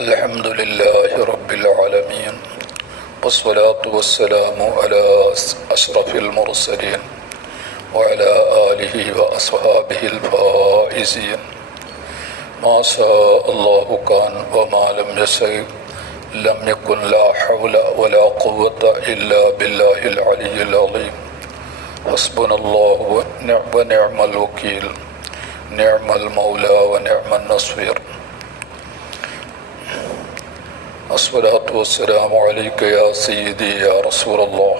الحمد لله رب العالمين والصلاة والسلام على أشرف المرسلين وعلى آله وأصحابه الفائزين. ما شاء الله كان وما لم يشأ لم يكن. لا حول ولا قوة إلا بالله العلي العظيم. حسبنا الله ونعم الوكيل، نعم المولى ونعم النصير. الصلاة والسلام عليك يا سيدي يا رسول الله.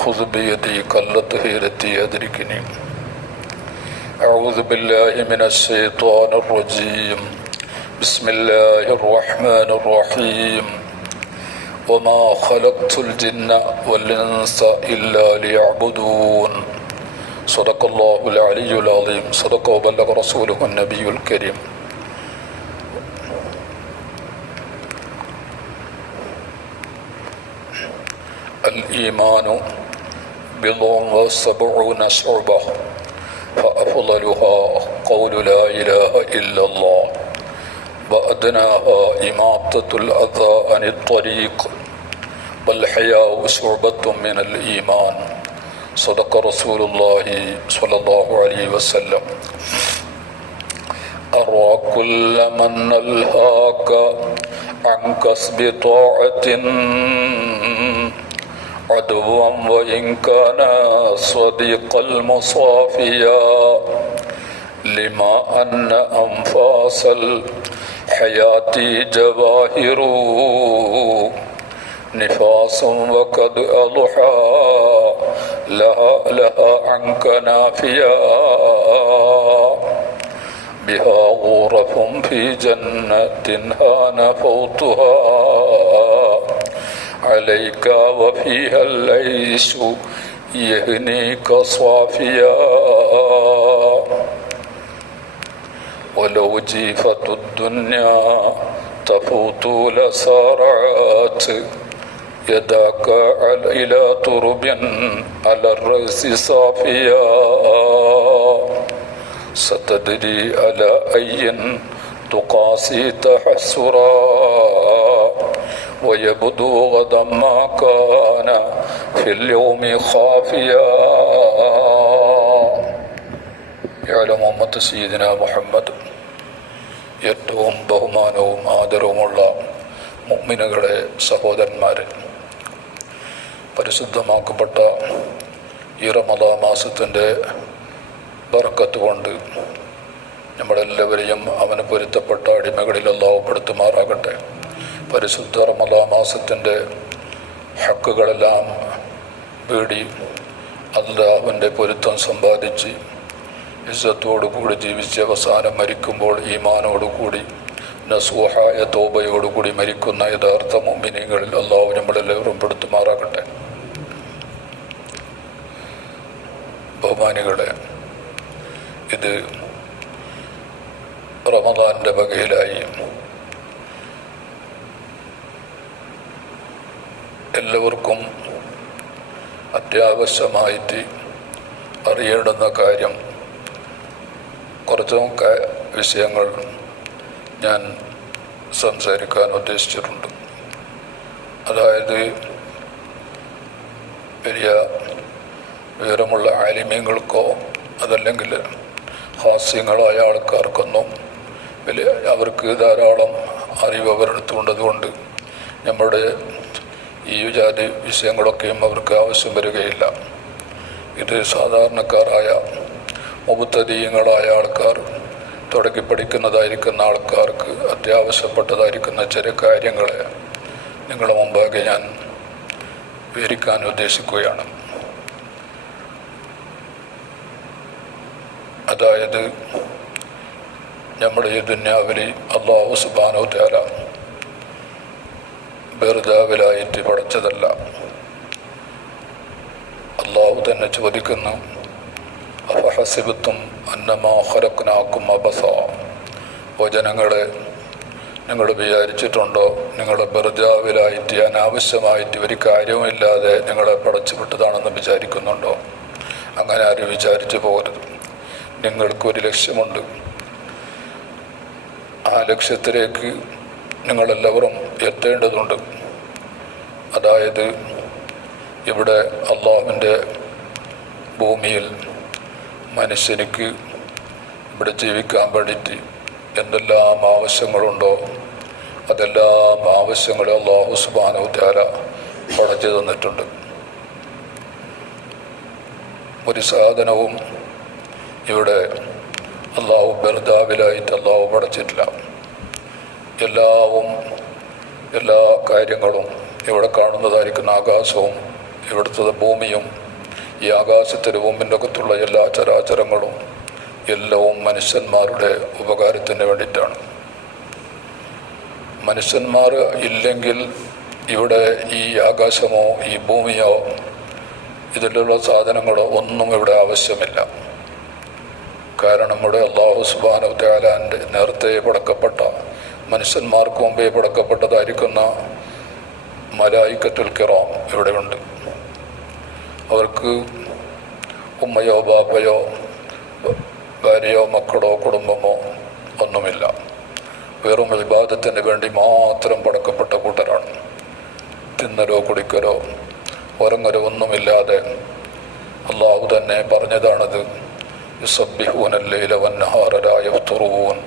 خذ بيدي كالطهيرة أدركني. أعوذ بالله من الشيطان الرجيم. بسم الله الرحمن الرحيم. وما خلقت الجن والإنس إلا ليعبدون. صدق الله العلي العظيم. صدق وبلغ رسوله النبي الكريم. الإيمان بضع وسبعون شعبة فأفضلها قول لا إله إلا الله وأدناها إماطة الأذى عن الطريق والحياء شعبة من الإيمان. صدق رسول الله صلى الله عليه وسلم. أرى كل من ألهاك عن كسب طاعة عدوا وإن كان صديق المصافيا، لما أن أنفاس الحياة جواهر نفاس وقد أضحى لها عنك نافيا، بها غرف في جنة هان فوتها عليك وفيها العيش يهنيك صافيا. ولو جيفة الدنيا تفوت لسارعت يداك إلى ترب على الرأس صافيا، ستدري على أي تقاسي تحسرا ويبدو غدا ما كان في اليوم خافيا. يعلم أمة سيدنا محمد. ഏറ്റവും ബഹുമാനവും ആദരവുമുള്ള മുഅ്മിനുകളെ, സഹോദരന്മാരെ, പരിശുദ്ധമാക്കപ്പെട്ട ഈ റമദാൻ മാസത്തിൻ്റെ ബറക്കത്ത് കൊണ്ട് നമ്മളെല്ലാവരെയും അവന് പൊരുത്തപ്പെട്ട അടിമകളിൽ അല്ലാഹു പെടുത്തുമാറാകട്ടെ. പരിശുദ്ധ റമദാൻ മാസത്തിൻ്റെ ഹക്കുകളെല്ലാം വീടി അല്ലാഹുവിൻ്റെ പൊരുത്തം സമ്പാദിച്ച് ഇസ്സത്തോടുകൂടി ജീവിച്ച് അവസാനം മരിക്കുമ്പോൾ ഈമാനോടുകൂടി നസൂഹായ തൗബയോടുകൂടി മരിക്കുന്ന യഥാർത്ഥ മുഅ്മിനീങ്ങളിൽ അല്ലാഹു നമ്മളെല്ലാവരും പെടുത്തുമാറാകട്ടെ. ബഹുമാനികളെ, ഇത് റമദാൻ്റെ വകയിലായി എല്ലാവർക്കും അത്യാവശ്യമായിട്ട് അറിയേണ്ടുന്ന കാര്യം, കുറച്ചൊക്കെ വിഷയങ്ങൾ ഞാൻ സംസാരിക്കാൻ ഉദ്ദേശിച്ചിട്ടുണ്ട്. അതായത്, വലിയ വിവരമുള്ള ആലിമീങ്ങൾക്കോ അതല്ലെങ്കിൽ ഹാസ്യങ്ങളായ ആൾക്കാർക്കൊന്നും വലിയ അവർക്ക് ധാരാളം അറിവ് അവരെടുത്തുകൊണ്ടതുകൊണ്ട് നമ്മുടെ ഈ ജാതി വിഷയങ്ങളൊക്കെയും അവർക്ക് ആവശ്യം വരികയില്ല. ഇത് സാധാരണക്കാരായ മുബത്തദീങ്ങളായ ആൾക്കാർ, തുടങ്ങി പഠിക്കുന്നതായിരിക്കുന്ന ആൾക്കാർക്ക് അത്യാവശ്യപ്പെട്ടതായിരിക്കുന്ന ചില കാര്യങ്ങളെ നിങ്ങളുടെ മുമ്പാകെ ഞാൻ വിവരിക്കാൻ ഉദ്ദേശിക്കുകയാണ്. അതായത്, നമ്മുടെ ഈ ദുനിയാവിൽ അല്ലാഹു സുബ്ഹാനഹു തആല വെറുതാവിലായിട്ട് പഠിച്ചതല്ല. അല്ലാഹു തന്നെ ചോദിക്കുന്നു, അഫഹസിബത്തും അന്നമാ ഖലഖ്നാകും അബസാ. ഓ ജനങ്ങളെ, നിങ്ങൾ വിചാരിച്ചിട്ടുണ്ടോ നിങ്ങളെ വെറുതാവിലായിട്ട് അനാവശ്യമായിട്ട് ഒരു കാര്യവുമില്ലാതെ നിങ്ങളെ പടച്ചു വിട്ടതാണെന്ന് വിചാരിക്കുന്നുണ്ടോ? അങ്ങനെ ആരും വിചാരിച്ചു പോകരുത്. നിങ്ങൾക്കൊരു ലക്ഷ്യമുണ്ട്. ആ ലക്ഷ്യത്തിലേക്ക് നിങ്ങളെല്ലാവരും എത്തേണ്ടതുണ്ട്. അതായത് ഇവിടെ അള്ളാഹുവിൻ്റെ ഭൂമിയിൽ മനുഷ്യനിക്ക് ഇവിടെ ജീവിക്കാൻ വേണ്ടിയിട്ട് എന്തെല്ലാം ആവശ്യങ്ങളുണ്ടോ അതെല്ലാം ആവശ്യങ്ങളും അള്ളാഹു സുബ്ഹാനഹു വ തആല പടച്ചു തന്നിട്ടുണ്ട്. ഒരു സാധനവും ഇവിടെ അള്ളാഹു ബർദാവിലായിട്ട് അള്ളാഹു പടച്ചിട്ടില്ല. എല്ലാ കാര്യങ്ങളും ഇവിടെ കാണുന്നതായിരിക്കുന്ന ആകാശവും ഇവിടുത്തെ ഭൂമിയും ഈ ആകാശത്തിൻ്റെ ഭൂമിൻ്റെ അകത്തുള്ള എല്ലാ ചരാചരങ്ങളും എല്ലാവും മനുഷ്യന്മാരുടെ ഉപകാരത്തിന് വേണ്ടിയിട്ടാണ്. മനുഷ്യന്മാർ ഇല്ലെങ്കിൽ ഇവിടെ ഈ ആകാശമോ ഈ ഭൂമിയോ ഇതിലുള്ള സാധനങ്ങളോ ഒന്നും ഇവിടെ ആവശ്യമില്ല. കാരണം ഇവിടെ അല്ലാഹു സുബ്ഹാനഹു വ തആലാന്റെ നേരത്തെ പടക്കപ്പെട്ട മനുഷ്യന്മാർക്ക് മുമ്പേ പടക്കപ്പെട്ടതായിരിക്കുന്ന മലായികത്തുൽ കിറാം ഇവിടെയുണ്ട്. അവർക്ക് ഉമ്മയോ ബാപ്പയോ ഭാര്യയോ മക്കളോ കുടുംബമോ ഒന്നുമില്ല. വെറും ഇബാദത്തിന് വേണ്ടി മാത്രം പടക്കപ്പെട്ട കൂട്ടരാണ്. തിന്നലോ കുടിക്കലോ ഉറങ്ങലോ ഒന്നുമില്ലാതെ അള്ളാഹു തന്നെ പറഞ്ഞതാണത്. യുസബ്ബിഹൂന അൽ-ലൈല വൻ-നഹാറ ലാ യഫ്തുറൂൻ.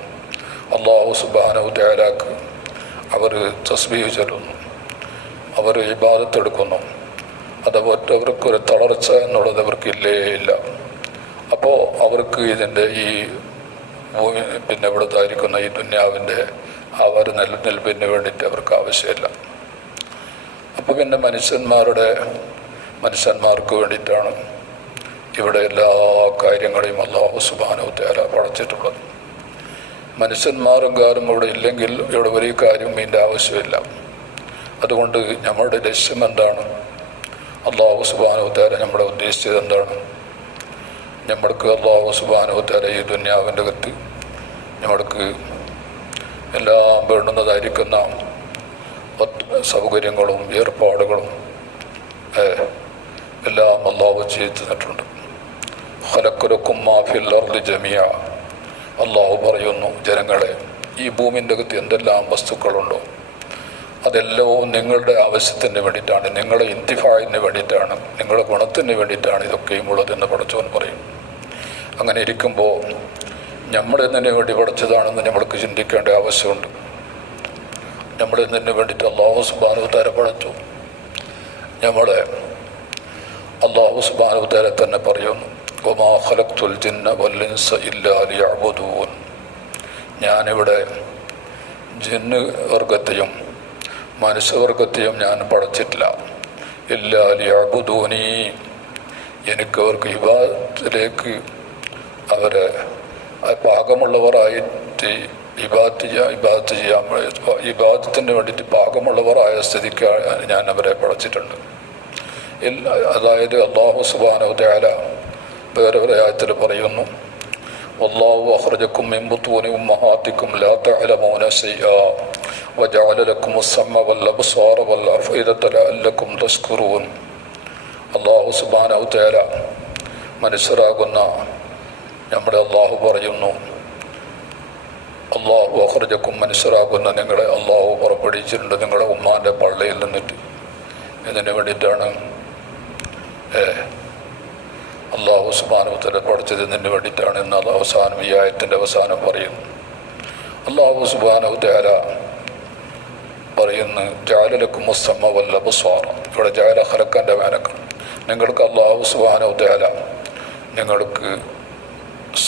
അള്ളാഹു സുബ്ഹാനഹു വ തആലക്ക് അവർ തസ്ബീഹ് ചൊല്ലുന്നു, അവർ ഇബാദത്തെടുക്കുന്നു. അതുപോലെ അവർക്കൊരു തളർച്ച എന്നുള്ളത് അവർക്ക് ഇല്ല. അപ്പോൾ അവർക്ക് ഇതിൻ്റെ ഈ പിന്നെ ഇവിടുത്തായിരിക്കുന്ന ഈ ദുന്യാവിൻ്റെ അവർ നിലനിൽപ്പിന് വേണ്ടിയിട്ട് അവർക്ക് ആവശ്യമില്ല. അപ്പോൾ പിന്നെ മനുഷ്യന്മാർക്ക് വേണ്ടിയിട്ടാണ് ഇവിടെ എല്ലാ കാര്യങ്ങളെയും അല്ലാഹു സുബ്ഹാനഹു വ തആല പടച്ചിട്ടുള്ളത്. മനുഷ്യന്മാരും കാരും ഇവിടെ ഇല്ലെങ്കിൽ ഇവിടെ ഒരു കാര്യം ഇതിൻ്റെ ആവശ്യമില്ല. അതുകൊണ്ട് നമ്മുടെ ലക്ഷ്യം എന്താണ്? അല്ലാഹു സുബ്ഹാനഹു വ തആല നമ്മളെ ഉദ്ദേശിച്ചത് എന്താണ്? നമ്മൾക്ക് അല്ലാഹു സുബ്ഹാനഹു വ തആല ഈ ദുന്യാവിൻ്റെ അകത്ത് നമ്മൾക്ക് എല്ലാം വേണ്ടുന്നതായിരിക്കുന്ന സൗകര്യങ്ങളും ഏർപ്പാടുകളും എല്ലാം അല്ലാഹു ചെയ്തു തന്നിട്ടുണ്ട്. ഖലഖലക്കും മാ ഫിൽ അർളി ജമിഅ. അല്ലാഹു പറയുന്നു, ജനങ്ങളെ, ഈ ഭൂമിൻ്റെ അകത്ത് എന്തെല്ലാം വസ്തുക്കളുണ്ടോ അതെല്ലാം നിങ്ങളുടെ ആവശ്യത്തിന് വേണ്ടിയിട്ടാണ്, നിങ്ങളുടെ ഇന്തിഫായിന് വേണ്ടിയിട്ടാണ്, നിങ്ങളുടെ ഗുണത്തിന് വേണ്ടിയിട്ടാണ് ഇതൊക്കെയും ഉള്ളതെന്ന് പടച്ചവൻ പറയും. അങ്ങനെ ഇരിക്കുമ്പോൾ നമ്മളെന്തിനു വേണ്ടി പടച്ചതാണെന്ന് നമ്മൾക്ക് ചിന്തിക്കേണ്ട ആവശ്യമുണ്ട്. നമ്മളെന്തിനു വേണ്ടിയിട്ട് അല്ലാഹു സുബ്ഹാനഹു വ തആല പടച്ചു? നമ്മളെ അല്ലാഹു സുബ്ഹാനഹു വ തആല തന്നെ പറയുന്നു, വമാ ഖലഖ്തുൽ ജിന്ന വൽ ഇൻസ ഇല്ലാ ലിയഅ്ബുദൂൻ. ഞാനിവിടെ ജിന്ന് വർഗത്തെയും മനുഷ്യവർഗത്തെയും ഞാൻ പടച്ചിട്ടില്ല. ഇല്ലാ ലിയഅ്ബുദൂനി, എനിക്ക് അവർക്ക് ഇബാദത്തിലേക്ക് അവരെ പാകമുള്ളവരായിട്ട് ഇബാദത്തിന് വേണ്ടിയിട്ട് പാകമുള്ളവരായ സ്ഥിതിക്ക് ഞാൻ അവരെ പടച്ചിട്ടുണ്ട്. അതായത് അല്ലാഹു സുബ്ഹാനഹു വ തആല വേറെ ഒരു ആയത്തിൽ പറയുന്നു, വല്ലാഹു അഖ്റജക്കും മിൻ ബുത്തൂനി ഉമ്മഹാത്തിക്കും ലാ തഅലമൂന ശൈഅ വജഅല ലക്കുമുസ് സമഅ വൽ അബ്സാറ വൽ അഫ്ഇദത ലഅല്ലക്കും തശ്കുറൂൻ. അല്ലാഹു സുബ്ഹാനഹു വ തആല മനുഷ്യരാകുന്ന നമ്മുടെ അല്ലാഹു പറയുന്നു, അല്ലാഹു അഖ്റജക്കും, മനുഷ്യരാകുന്ന നിങ്ങളെ അല്ലാഹു പുറപ്പെടുവിച്ചിട്ടുണ്ട് നിങ്ങളുടെ ഉമ്മാൻ്റെ പള്ളയിൽ നിന്നിട്ട്. ഇതിനു വേണ്ടിയിട്ടാണ് അല്ലാഹു സുബ്ഹാനഹു വ തആല പഠിച്ചത്, ഇതിന് വേണ്ടിയിട്ടാണ് എന്ന് അത് അവസാനം ഈ ആയത്തിൻ്റെ അവസാനം പറയുന്നു. അല്ലാഹു സുബ്ഹാനഹു വ തആല പറയുന്നു, ജഅല ലക്കുമുസ് സമഅ വൽ അബ്സാറ. ഇവിടെ ജഅല ഖലഖൻ്റെ മാനക്കാണ്. നിങ്ങൾക്ക് അല്ലാഹു സുബ്ഹാനഹു വ തആല നിങ്ങൾക്ക്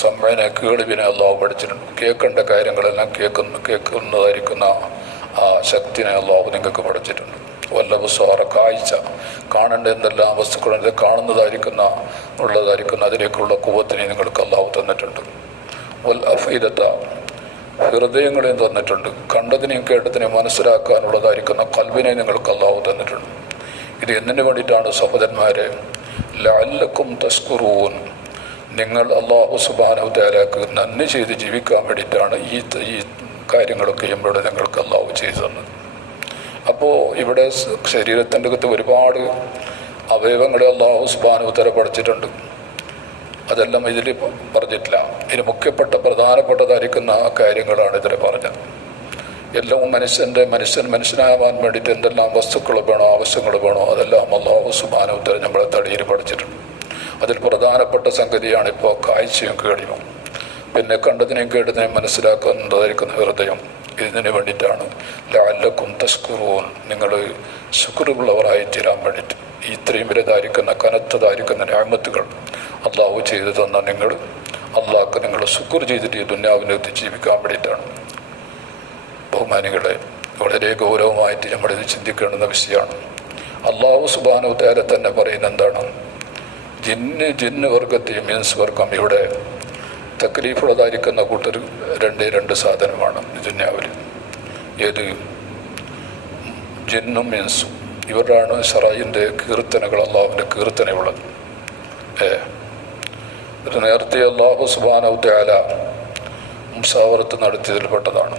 സമയനെ കേൾവിനെ അല്ലാഹു പഠിച്ചിട്ടുണ്ട്. കേൾക്കേണ്ട കാര്യങ്ങളെല്ലാം കേൾക്കുന്നതായിരിക്കുന്ന ആ ശക്തിനെ അല്ലാഹു നിങ്ങൾക്ക് പഠിച്ചിട്ടുണ്ട്. വല്ലബുസാറ, കാഴ്ച, കാണേണ്ട എന്തെല്ലാം വസ്തുക്കളും ഉള്ളതായിരിക്കുന്ന അതിലേക്കുള്ള കുവ്വത്തിനെ നിങ്ങൾക്ക് അല്ലാഹു തന്നിട്ടുണ്ട്. വൽ അഫ്ഇദത, ഹൃദയങ്ങളെയും തന്നിട്ടുണ്ട്. കണ്ടതിനെയും കേട്ടതിനെയും മനസ്സിലാക്കാനുള്ളതായിരിക്കുന്ന ഖൽബിനെ നിങ്ങൾക്ക് അല്ലാഹു തന്നിട്ടുണ്ട്. ഇത് എന്തിനു വേണ്ടിയിട്ടാണ് സഹോദരന്മാരെ? ലഅല്ലക്കും തശ്കുറൂൻ, നിങ്ങൾ അല്ലാഹു സുബ്ഹാനഹു വ തആലക്ക് നന്ദി ചെയ്ത് ജീവിക്കാൻ വേണ്ടിയിട്ടാണ് ഈ കാര്യങ്ങളൊക്കെ ഇവിടെ നിങ്ങൾക്ക് അല്ലാഹു ചെയ്തു തന്നത്. അപ്പോൾ ഇവിടെ ശരീരത്തിൻ്റെ അകത്ത് ഒരുപാട് അവയവങ്ങളെ അല്ലാഹു സുബ്ഹാനഹു വ തആല പഠിച്ചിട്ടുണ്ട്. അതെല്ലാം ഇതിൽ പറഞ്ഞിട്ടില്ല. ഇതിന് പ്രധാനപ്പെട്ടതായിരിക്കുന്ന കാര്യങ്ങളാണ് ഇതിൽ പറഞ്ഞത്. എല്ലാം മനുഷ്യനാവാൻ വേണ്ടിയിട്ട് എന്തെല്ലാം വസ്തുക്കൾ വേണോ, ആവശ്യങ്ങൾ വേണോ, അതെല്ലാം അല്ലാഹു സുബ്ഹാനഹു വ തആല നമ്മളെ തടിയിൽ പഠിച്ചിട്ടുണ്ട്. അതിൽ പ്രധാനപ്പെട്ട സംഗതിയാണ് ഇപ്പോൾ കാഴ്ചയും കേൾവിയും. പിന്നെ കണ്ടതിനെയും കേട്ടതിനെയും മനസ്സിലാക്കുന്നതായിരിക്കുന്ന ഹൃദയം. ഇതിന് വേണ്ടിയിട്ടാണ് ലഅല്ലക്കും തശ്കുറൂൻ, നിങ്ങൾ ശുക്റുള്ളവരായി തീരാൻ വേണ്ടിയിട്ട്. ഇത്രയും വലുതായിരിക്കുന്ന കനത്തതായിരിക്കുന്ന നിഅമത്തുകൾ അള്ളാഹു ചെയ്തു തന്ന നിങ്ങൾ അള്ളാഹ്ക്ക് നിങ്ങൾ ശുക്ർ ചെയ്തിട്ട് ഈ ദുനിയാവിനകത്ത് ജീവിക്കാൻ വേണ്ടിയിട്ടാണ്. ബഹുമാനികളെ, വളരെ ഗൗരവമായിട്ട് നമ്മളിത് ചിന്തിക്കേണ്ടുന്ന വിഷയമാണ്. അള്ളാഹു സുബ്ഹാനഹു വ തആല തന്നെ പറയുന്ന എന്താണ്? ജിന്ന് വർഗത്തെയും മീൻസ് വർഗം ഇവിടെ തക്ലീഫുള്ളതായിരിക്കുന്ന കൂട്ടർ രണ്ട് സാധനമാണ് ദുനിയാവിൽ. ഏത്? ജിന്നും മീൻസും. ഇവരാണ് ശറഈൻ്റെ കീർത്തനകൾ, അള്ളാഹുവിൻ്റെ കീർത്തനയുള്ളത്. നേരത്തെ അല്ലാഹു സുബ്ഹാനഹു വ തആല മുസാവറത്ത് നടത്തിയതിൽപ്പെട്ടതാണ്.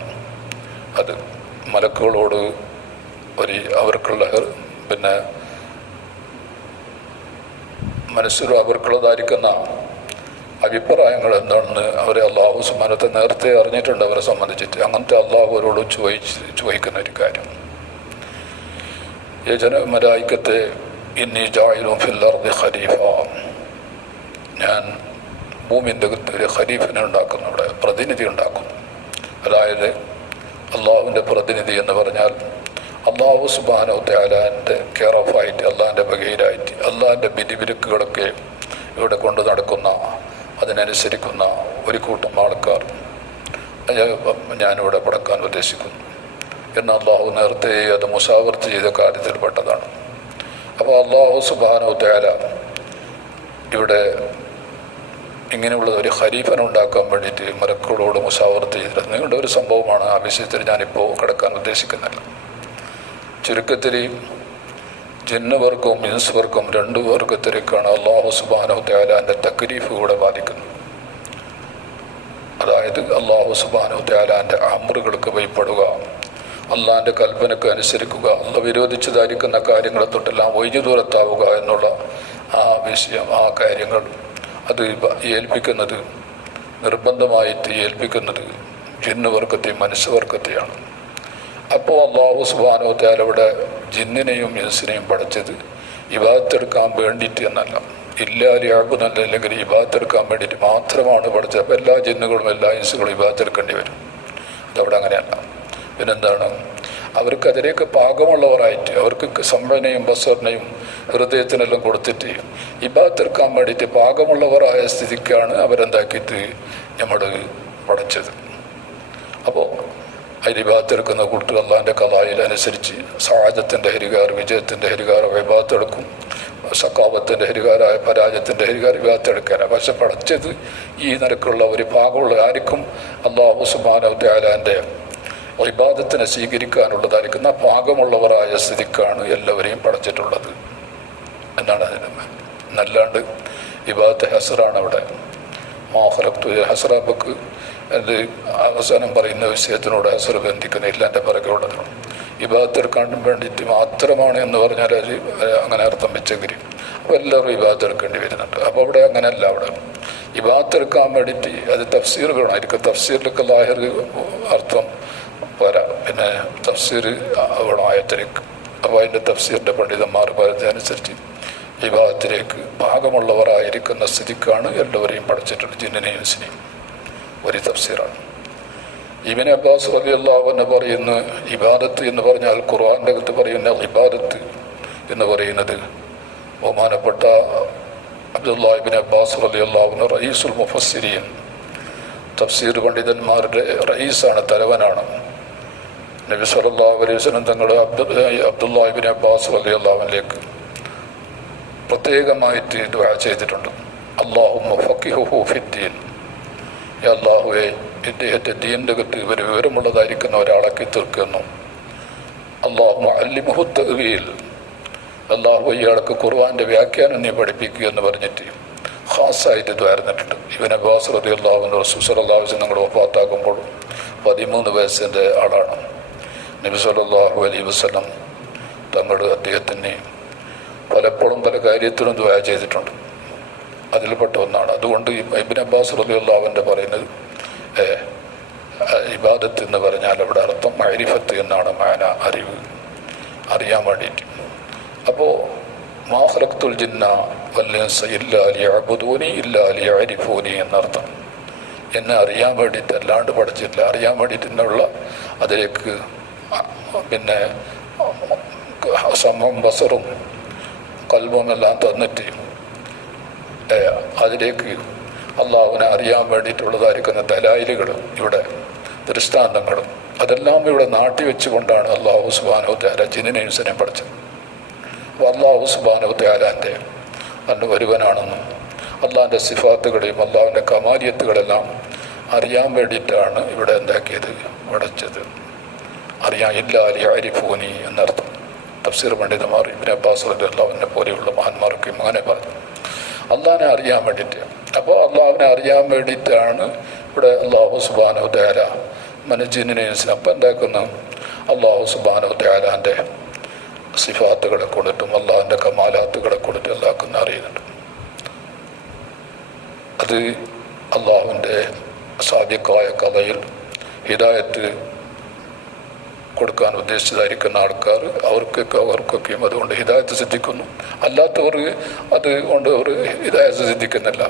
അത് മലക്കുകളോട് അവർക്കുള്ള പിന്നെ അവർക്കുള്ളതായിരിക്കുന്ന അഭിപ്രായങ്ങൾ എന്താണെന്ന് അവരെ അല്ലാഹു സുബ്ഹാനഹു വ തആല നേരത്തെ അറിഞ്ഞിട്ടുണ്ട് അവരെ സംബന്ധിച്ചിട്ട്. അങ്ങനത്തെ അല്ലാഹു അവരോട് ചോദിക്കുന്ന ഒരു കാര്യം, മലായിക്കത്തെ ഇന്നി ജാഇലുൻ ഫിൽ അർദി ഖലീഫ, ഞാൻ ഭൂമിൻ്റെ അകത്ത് ഒരു ഖലീഫിനെ ഉണ്ടാക്കുന്നു, ഇവിടെ പ്രതിനിധി ഉണ്ടാക്കുന്നു. അതായത് അള്ളാഹുവിൻ്റെ പ്രതിനിധി എന്ന് പറഞ്ഞാൽ അള്ളാഹു സുബ്ഹാനഹു വ തആലൻ്റെ കെയർ ഓഫ് ആയിട്ട്, അള്ളാഹിൻ്റെ വകയിലായിട്ട്, അള്ളാഹിൻ്റെ വിധിവിലക്കുകളൊക്കെ ഇവിടെ കൊണ്ട് നടക്കുന്ന, അതിനനുസരിക്കുന്ന ഒരു കൂട്ടം ആൾക്കാർ ഞാനിവിടെ പടക്കാൻ ഉദ്ദേശിക്കുന്നു എന്ന് അള്ളാഹു നേരത്തെ അത് മുസാവറത്ത് ചെയ്ത കാര്യത്തിൽപ്പെട്ടതാണ്. അപ്പോൾ അള്ളാഹു സുബ്ഹാനഹു വ തആല ഇവിടെ ഇങ്ങനെയുള്ള ഒരു ഖലീഫനെ ഉണ്ടാക്കാൻ വേണ്ടിയിട്ട് മലക്കുകളോട് മുസാവറത്ത് ചെയ്തിട്ട് നിങ്ങളുടെ ഒരു സംഭവമാണ്. ആ വിഷയത്തിൽ ഞാനിപ്പോൾ കിടക്കാൻ ഉദ്ദേശിക്കുന്നില്ല. ചുരുക്കത്തിൽ ജിന്ന് വർഗവും ഇൻസ് വർഗവും രണ്ട് വർഗത്തിലേക്കാണ് അല്ലാഹു സുബ്ഹാനഹു വ തആലയുടെ തക്ലീഫ് കൂടെ ബാധിക്കുന്നത്. അതായത് അല്ലാഹു സുബ്ഹാനഹു വ തആലയുടെ അമ്രുകൾക്ക് ഭയപ്പെടുക, അള്ളാഹിൻ്റെ കൽപ്പനക്ക് അനുസരിക്കുക, അള്ളാഹ് വിരോധിച്ചതായിരിക്കുന്ന കാര്യങ്ങളെ തൊട്ടെല്ലാം വൈദ്യുതൂരത്താവുക എന്നുള്ള ആ വിഷയം, ആ കാര്യങ്ങൾ അത് ഏൽപ്പിക്കുന്നത്, നിർബന്ധമായിട്ട് ഏൽപ്പിക്കുന്നത് ജിന്ന് വർഗത്തെയും മനുഷ്യവർഗത്തെയാണ്. അപ്പോൾ അല്ലാഹു സുബ്ഹാനഹു വ തആല ഇവിടെ ജിന്നിനെയും ഇൻസിനെയും പഠിച്ചത് ഇബാദത്തെടുക്കാൻ വേണ്ടിയിട്ട് എന്നല്ല, ഇല്ലാലിയാകുന്നല്ല, അല്ലെങ്കിൽ ഇബാദത്തെടുക്കാൻ വേണ്ടിയിട്ട് മാത്രമാണ് പഠിച്ചത്. അപ്പോൾ എല്ലാ ജിന്നുകളും എല്ലാ ഇൻസുകളും ഇബാദത്തെടുക്കേണ്ടി വരും. അതവിടെ അങ്ങനെയല്ല. പിന്നെന്താണ്? അവർക്ക് അതിലേക്ക് പാകമുള്ളവരായിട്ട്, അവർക്ക് സംവേദനയും ബസറിനെയും ഹൃദയത്തിനെല്ലാം കൊടുത്തിട്ട് ഇബാദത്തെടുക്കാൻ വേണ്ടിയിട്ട് പാകമുള്ളവരായ സ്ഥിതിക്കാണ് അവരെന്താക്കിയിട്ട് നമ്മൾ പഠിച്ചത്. അപ്പോൾ അതിൽ ഇബാദത്തെടുക്കുന്ന കൂട്ടർ അള്ളാഹിൻ്റെ കലായിൽ അനുസരിച്ച് സഹാജത്തിൻ്റെ ഹരികാർ, വിജയത്തിൻ്റെ ഹരികാർ ഇബാദത്തെടുക്കും, സക്കാവത്തിൻ്റെ ഹരികാരായ പരാജയത്തിൻ്റെ ഹരികാർ ഇബാദത്തെടുക്കാനാണ്. പക്ഷെ പഠിച്ചത് ഈ നിരക്കുള്ള ഒരു പാകമുള്ള ആർക്കും അല്ലാഹു സുബ്ഹാനഹു വ തആലയുടെ ഇബാദത്തിനെ സ്വീകരിക്കാനുള്ളതായിരിക്കുന്ന പാകമുള്ളവരായ സ്ഥിതിക്കാണ് എല്ലാവരെയും പഠിച്ചിട്ടുള്ളത് എന്നാണ് അതിന്. എന്നല്ലാണ്ട് ഇബാദത്ത് ഹസറാണ് അവിടെ. മാഹലക്തു ഹസറാബക്ക് അത് അവസാനം പറയുന്ന വിഷയത്തിനോട് ഹസർ ബന്ധിക്കുന്നില്ല, എൻ്റെ പിറകെ ഉള്ളതാണ്. ഇബാദത്തെടുക്കാൻ വേണ്ടിയിട്ട് മാത്രമാണ് എന്ന് പറഞ്ഞാൽ അത് അങ്ങനെ അർത്ഥം വെച്ചെങ്കിൽ അപ്പോൾ എല്ലാവരും ഇബാദത്തെടുക്കേണ്ടി വരുന്നുണ്ട്. അപ്പോൾ അവിടെ അങ്ങനെയല്ല. അവിടെ ഇബാദത്തെടുക്കാൻ വേണ്ടിയിട്ട് അത് തഫ്സീറുകളായിരിക്കും. തഫ്സീറിലൊക്കെ ലാഹിർ അർത്ഥം പോരാ, പിന്നെ തഫ്സീർ വേണം ആയത്തിലേക്ക്. അപ്പോൾ അതിൻ്റെ തഫ്സീറിൻ്റെ പണ്ഡിതന്മാർ പറയുന്നതനുസരിച്ച് ഇബാദത്തിലേക്ക് ഭാഗമുള്ളവരായിരിക്കുന്ന സ്ഥിതിക്കാണ് എല്ലാവരെയും പഠിച്ചിട്ടുണ്ട്, ജിന്നിനെയും ഇൻസിനെയും. ഒരു തഫ്സീറാണ്. ഇബ്നു അബ്ബാസ് റളിയല്ലാഹു അൻഹു പറയുന്നു, ഇബാദത്ത് എന്ന് പറഞ്ഞാൽ ഖുർആൻ്റെ അകത്ത് പറയുന്ന ഇബാദത്ത് എന്ന് പറയുന്നത് ബഹുമാനപ്പെട്ട അബ്ദുല്ലാഹ് ഇബ്നു അബ്ബാസ് റളിയല്ലാഹു അൻഹു റഈസുൽ മുഫസ്സിരീൻ, തഫ്സീർ പണ്ഡിതന്മാരുടെ റഈസാണ്, തലവനാണ്. നബി സല്ലല്ലാഹു അലൈഹി വസല്ലം തങ്ങൾ അബ്ദുല്ലാഹ് ഇബ്നു അബ്ബാസ് റളിയല്ലാഹു അൻഹുവിലേക്ക് പ്രത്യേകമായിട്ട് ദുആ ചെയ്തിട്ടുണ്ട്. അല്ലാഹുമ്മ ഫഖിഹുഹു ഫിദ്ദീൻ, യാ അല്ലാഹുവേ ഇദ്ദേഹത്തെ ദീനിൻ്റെ അകത്ത് ഒരു വിവരമുള്ളതായിരിക്കുന്ന ഒരാളാക്കി തീർക്കുന്നു. അല്ലാഹുമ്മ അല്ലിമുഹു തഅ്വീൽ, അല്ലാഹു ഇയാൾക്ക് ഖുർആൻ്റെ വ്യാഖ്യാനം നീ പഠിപ്പിക്കുക എന്ന് പറഞ്ഞിട്ട് ഖാസായിട്ട് ദ്വാരുന്നിട്ടുണ്ട്. ഇബ്നു അബ്ബാസ് റളിയല്ലാഹു അൻഹു റസൂൽ സ്വല്ലല്ലാഹു അലൈഹി വസല്ലം തങ്ങൾ വഫാത്താകുമ്പോൾ 13 വയസ്സിൻ്റെ ആളാണ്. നബി സല്ലല്ലാഹു അലൈഹി വസല്ലം തങ്ങൾ അദ്ദേഹത്തിന് പലപ്പോഴും പല കാര്യത്തിലും ദുആ ചെയ്തിട്ടുണ്ട്. അതിൽപ്പെട്ട ഒന്നാണ്. അതുകൊണ്ട് ഇബ്നു അബ്ബാസ് റളിയല്ലാഹു അൻഹു പറയുന്നത് ഇബാദത്ത് എന്ന് പറഞ്ഞാൽ അവിടെ അർത്ഥം മഅരിഫത്ത് എന്നാണ് മാന, അറിവ്, അറിയാൻ വേണ്ടിയിട്ട്. അപ്പോൾ മാ ഖലഖ്തുൽ ജിന്ന വൽ ഇൻസ ഇല്ലാ ലിയഅ്ബുദൂനി ഇല്ലാ ലിയഅരിഫൂനി എന്നർത്ഥം. എന്നെ അറിയാൻ വേണ്ടിയിട്ട് അല്ലാണ്ട് പഠിച്ചിട്ടില്ല, അറിയാൻ വേണ്ടിയിട്ട് എന്നുള്ള അതിലേക്ക് പിന്നെ സമം ബസറും കൽബും എല്ലാം തന്നിട്ട് അതിലേക്ക് അള്ളാഹുവിനെ അറിയാൻ വേണ്ടിയിട്ടുള്ളതായിരിക്കുന്ന ദലായിലുകൾ, ഇവിടെ ദൃഷ്ടാന്തങ്ങളും അതെല്ലാം ഇവിടെ നാട്ടി വെച്ചുകൊണ്ടാണ് അള്ളാഹു സുബ്ഹാനഹു തആല ജിന്നിനെ ഇൻസിനെ പഠിച്ചത്. അപ്പോൾ അള്ളാഹു സുബ്ഹാനഹു തആലാൻ്റെ അന്ന് ഒരുവനാണെന്നും അള്ളാഹിൻ്റെ സിഫാത്തുകളെയും അള്ളാഹുവിൻ്റെ കമാലിയത്തുകളെല്ലാം അറിയാൻ വേണ്ടിയിട്ടാണ് ഇവിടെ എന്താക്കിയത്, പഠിച്ചത്. അറിയാൻ ഇല്ലാ ലിയഅരിഫൂനി എന്നർത്ഥം. തഫ്സീർ പണ്ഡിതന്മാർ ഇബ്നു അബ്ബാസ് റളിയല്ലാഹു അൻഹു പോലെയുള്ള മഹാന്മാർക്ക് അങ്ങനെ പറഞ്ഞു, അള്ളാഹിനെ അറിയാൻ വേണ്ടിയിട്ട്. അപ്പോൾ അള്ളാഹുവിനെ അറിയാൻ വേണ്ടിയിട്ടാണ് ഇവിടെ അള്ളാഹു സുബ്ഹാനഹു തആല ജിന്നിനെ അപ്പം എന്താക്കുന്നു, അള്ളാഹു സുബ്ഹാനഹു തആലാൻ്റെ സിഫാത്തുകളെ കൊടുത്തും അള്ളാഹിൻ്റെ കമാലാത്തുകളെ കൊടുത്തും എല്ലാവർക്കും അറിയുന്നുണ്ട്. അത് അള്ളാഹുവിൻ്റെ സാദിഖായ കഥയിൽ ഹിദായത്ത് കൊടുക്കാൻ ഉദ്ദേശിച്ചതായിരിക്കുന്ന ആൾക്കാർ അവർക്കൊക്കെയും അതുകൊണ്ട് ഹിദായത്ത് സിദ്ധിക്കുന്നു. അല്ലാത്തവർ അതുകൊണ്ട് അവർ ഹിദായത്ത് സിദ്ധിക്കുന്നില്ല.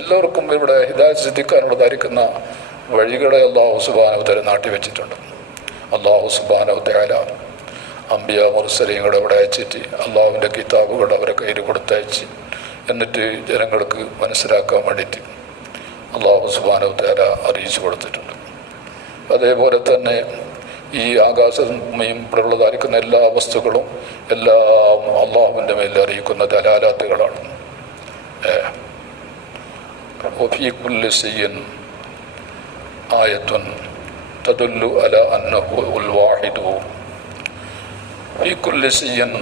എല്ലാവർക്കും ഇവിടെ ഹിദായത്ത് സിദ്ധിക്കാനുള്ളതായിരിക്കുന്ന വഴികളെ അള്ളാഹു സുബ്ഹാനഹു തആല നാട്ടി വെച്ചിട്ടുണ്ട്. അള്ളാഹു സുബ്ഹാനഹു തആല അംബിയ മുർസലീങ്ങളെ അവിടെ അയച്ചിട്ട് അള്ളാഹുവിൻ്റെ കിതാബുകൾ അവരെ കയ്യിൽ കൊടുത്തയച്ച് എന്നിട്ട് ജനങ്ങൾക്ക് മനസ്സിലാക്കാൻ വേണ്ടിയിട്ട് അള്ളാഹു സുബ്ഹാനഹു തആല അറിയിച്ചു കൊടുത്തിട്ടുണ്ട്. അതേപോലെ തന്നെ ഈ ആകാശമയും ഇവിടെയുള്ളതായിരിക്കുന്ന എല്ലാ വസ്തുക്കളും എല്ലാം അള്ളാഹുവിൻ്റെ മേൽ അറിയിക്കുന്ന ദലാലാത്തുകളാണ്. വഫീ കുല്ലി ശൈഇൻ ആയത്തുൻ തദുല്ലു അലാ അന്നഹു അൽ വാഹിദു. ഫീ കുല്ലി ശൈഇൻ,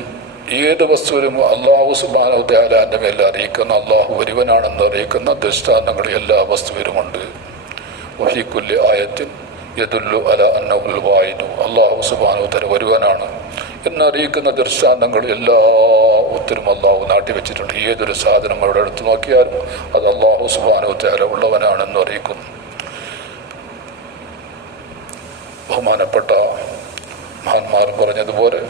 ഏത് വസ്തുവിലും അള്ളാഹു സുബ്ഹാനഹു തആലാൻ്റെ മേൽ അറിയിക്കുന്ന അള്ളാഹു ഒരുവനാണെന്ന് അറിയിക്കുന്ന ദൃഷ്ടാന്തങ്ങൾ എല്ലാ വസ്തുവിലുമുണ്ട്. വഫീ കുല്ലി ആയത്തിൻ യദുല്ലു അലാ അന്നഹുൽ വാഹിദു, അള്ളാഹു സുബ്ഹാനഹു തആല ഒരുവനാണ് എന്നറിയിക്കുന്ന ദൃഷ്ടാന്തങ്ങൾ എല്ലാ ഒത്തിരും അള്ളാഹു നാട്ടി വെച്ചിട്ടുണ്ട്. ഏതൊരു സാധനം അവിടെ എടുത്തു നോക്കിയാലും അത് അള്ളാഹു സുബ്ഹാനഹു തആല ഉള്ളവനാണെന്ന് അറിയിക്കുന്നു. ബഹുമാനപ്പെട്ട മഹാന്മാർ പറഞ്ഞതുപോലെ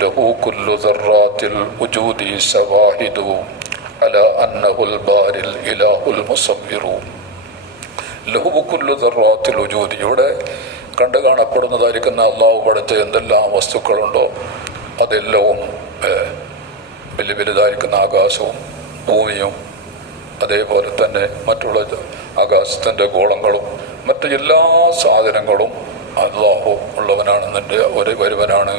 ലഹു കുല്ലു ദർറാത്തിൽ ഉജൂദി ശവാഹിദു അലാ അന്നഹുൽ ബാരിൽ ഇലാഹുൽ മുസവ്വിറു. ലഹു കുല്ലു ദർറാത്തിൽ ഉജൂദി, ഇവിടെ കണ്ടു കാണപ്പെടുന്നതായിരിക്കുന്ന അള്ളാഹു പഠിച്ച എന്തെല്ലാം വസ്തുക്കളുണ്ടോ അതെല്ലാവും വലുതായിരിക്കുന്ന ആകാശവും ഭൂമിയും അതേപോലെ തന്നെ മറ്റുള്ള ആകാശത്തിൻ്റെ ഗോളങ്ങളും മറ്റു എല്ലാ സാധനങ്ങളും അള്ളാഹു ഉള്ളവനാണെന്നെ ഒരുവനാണ്,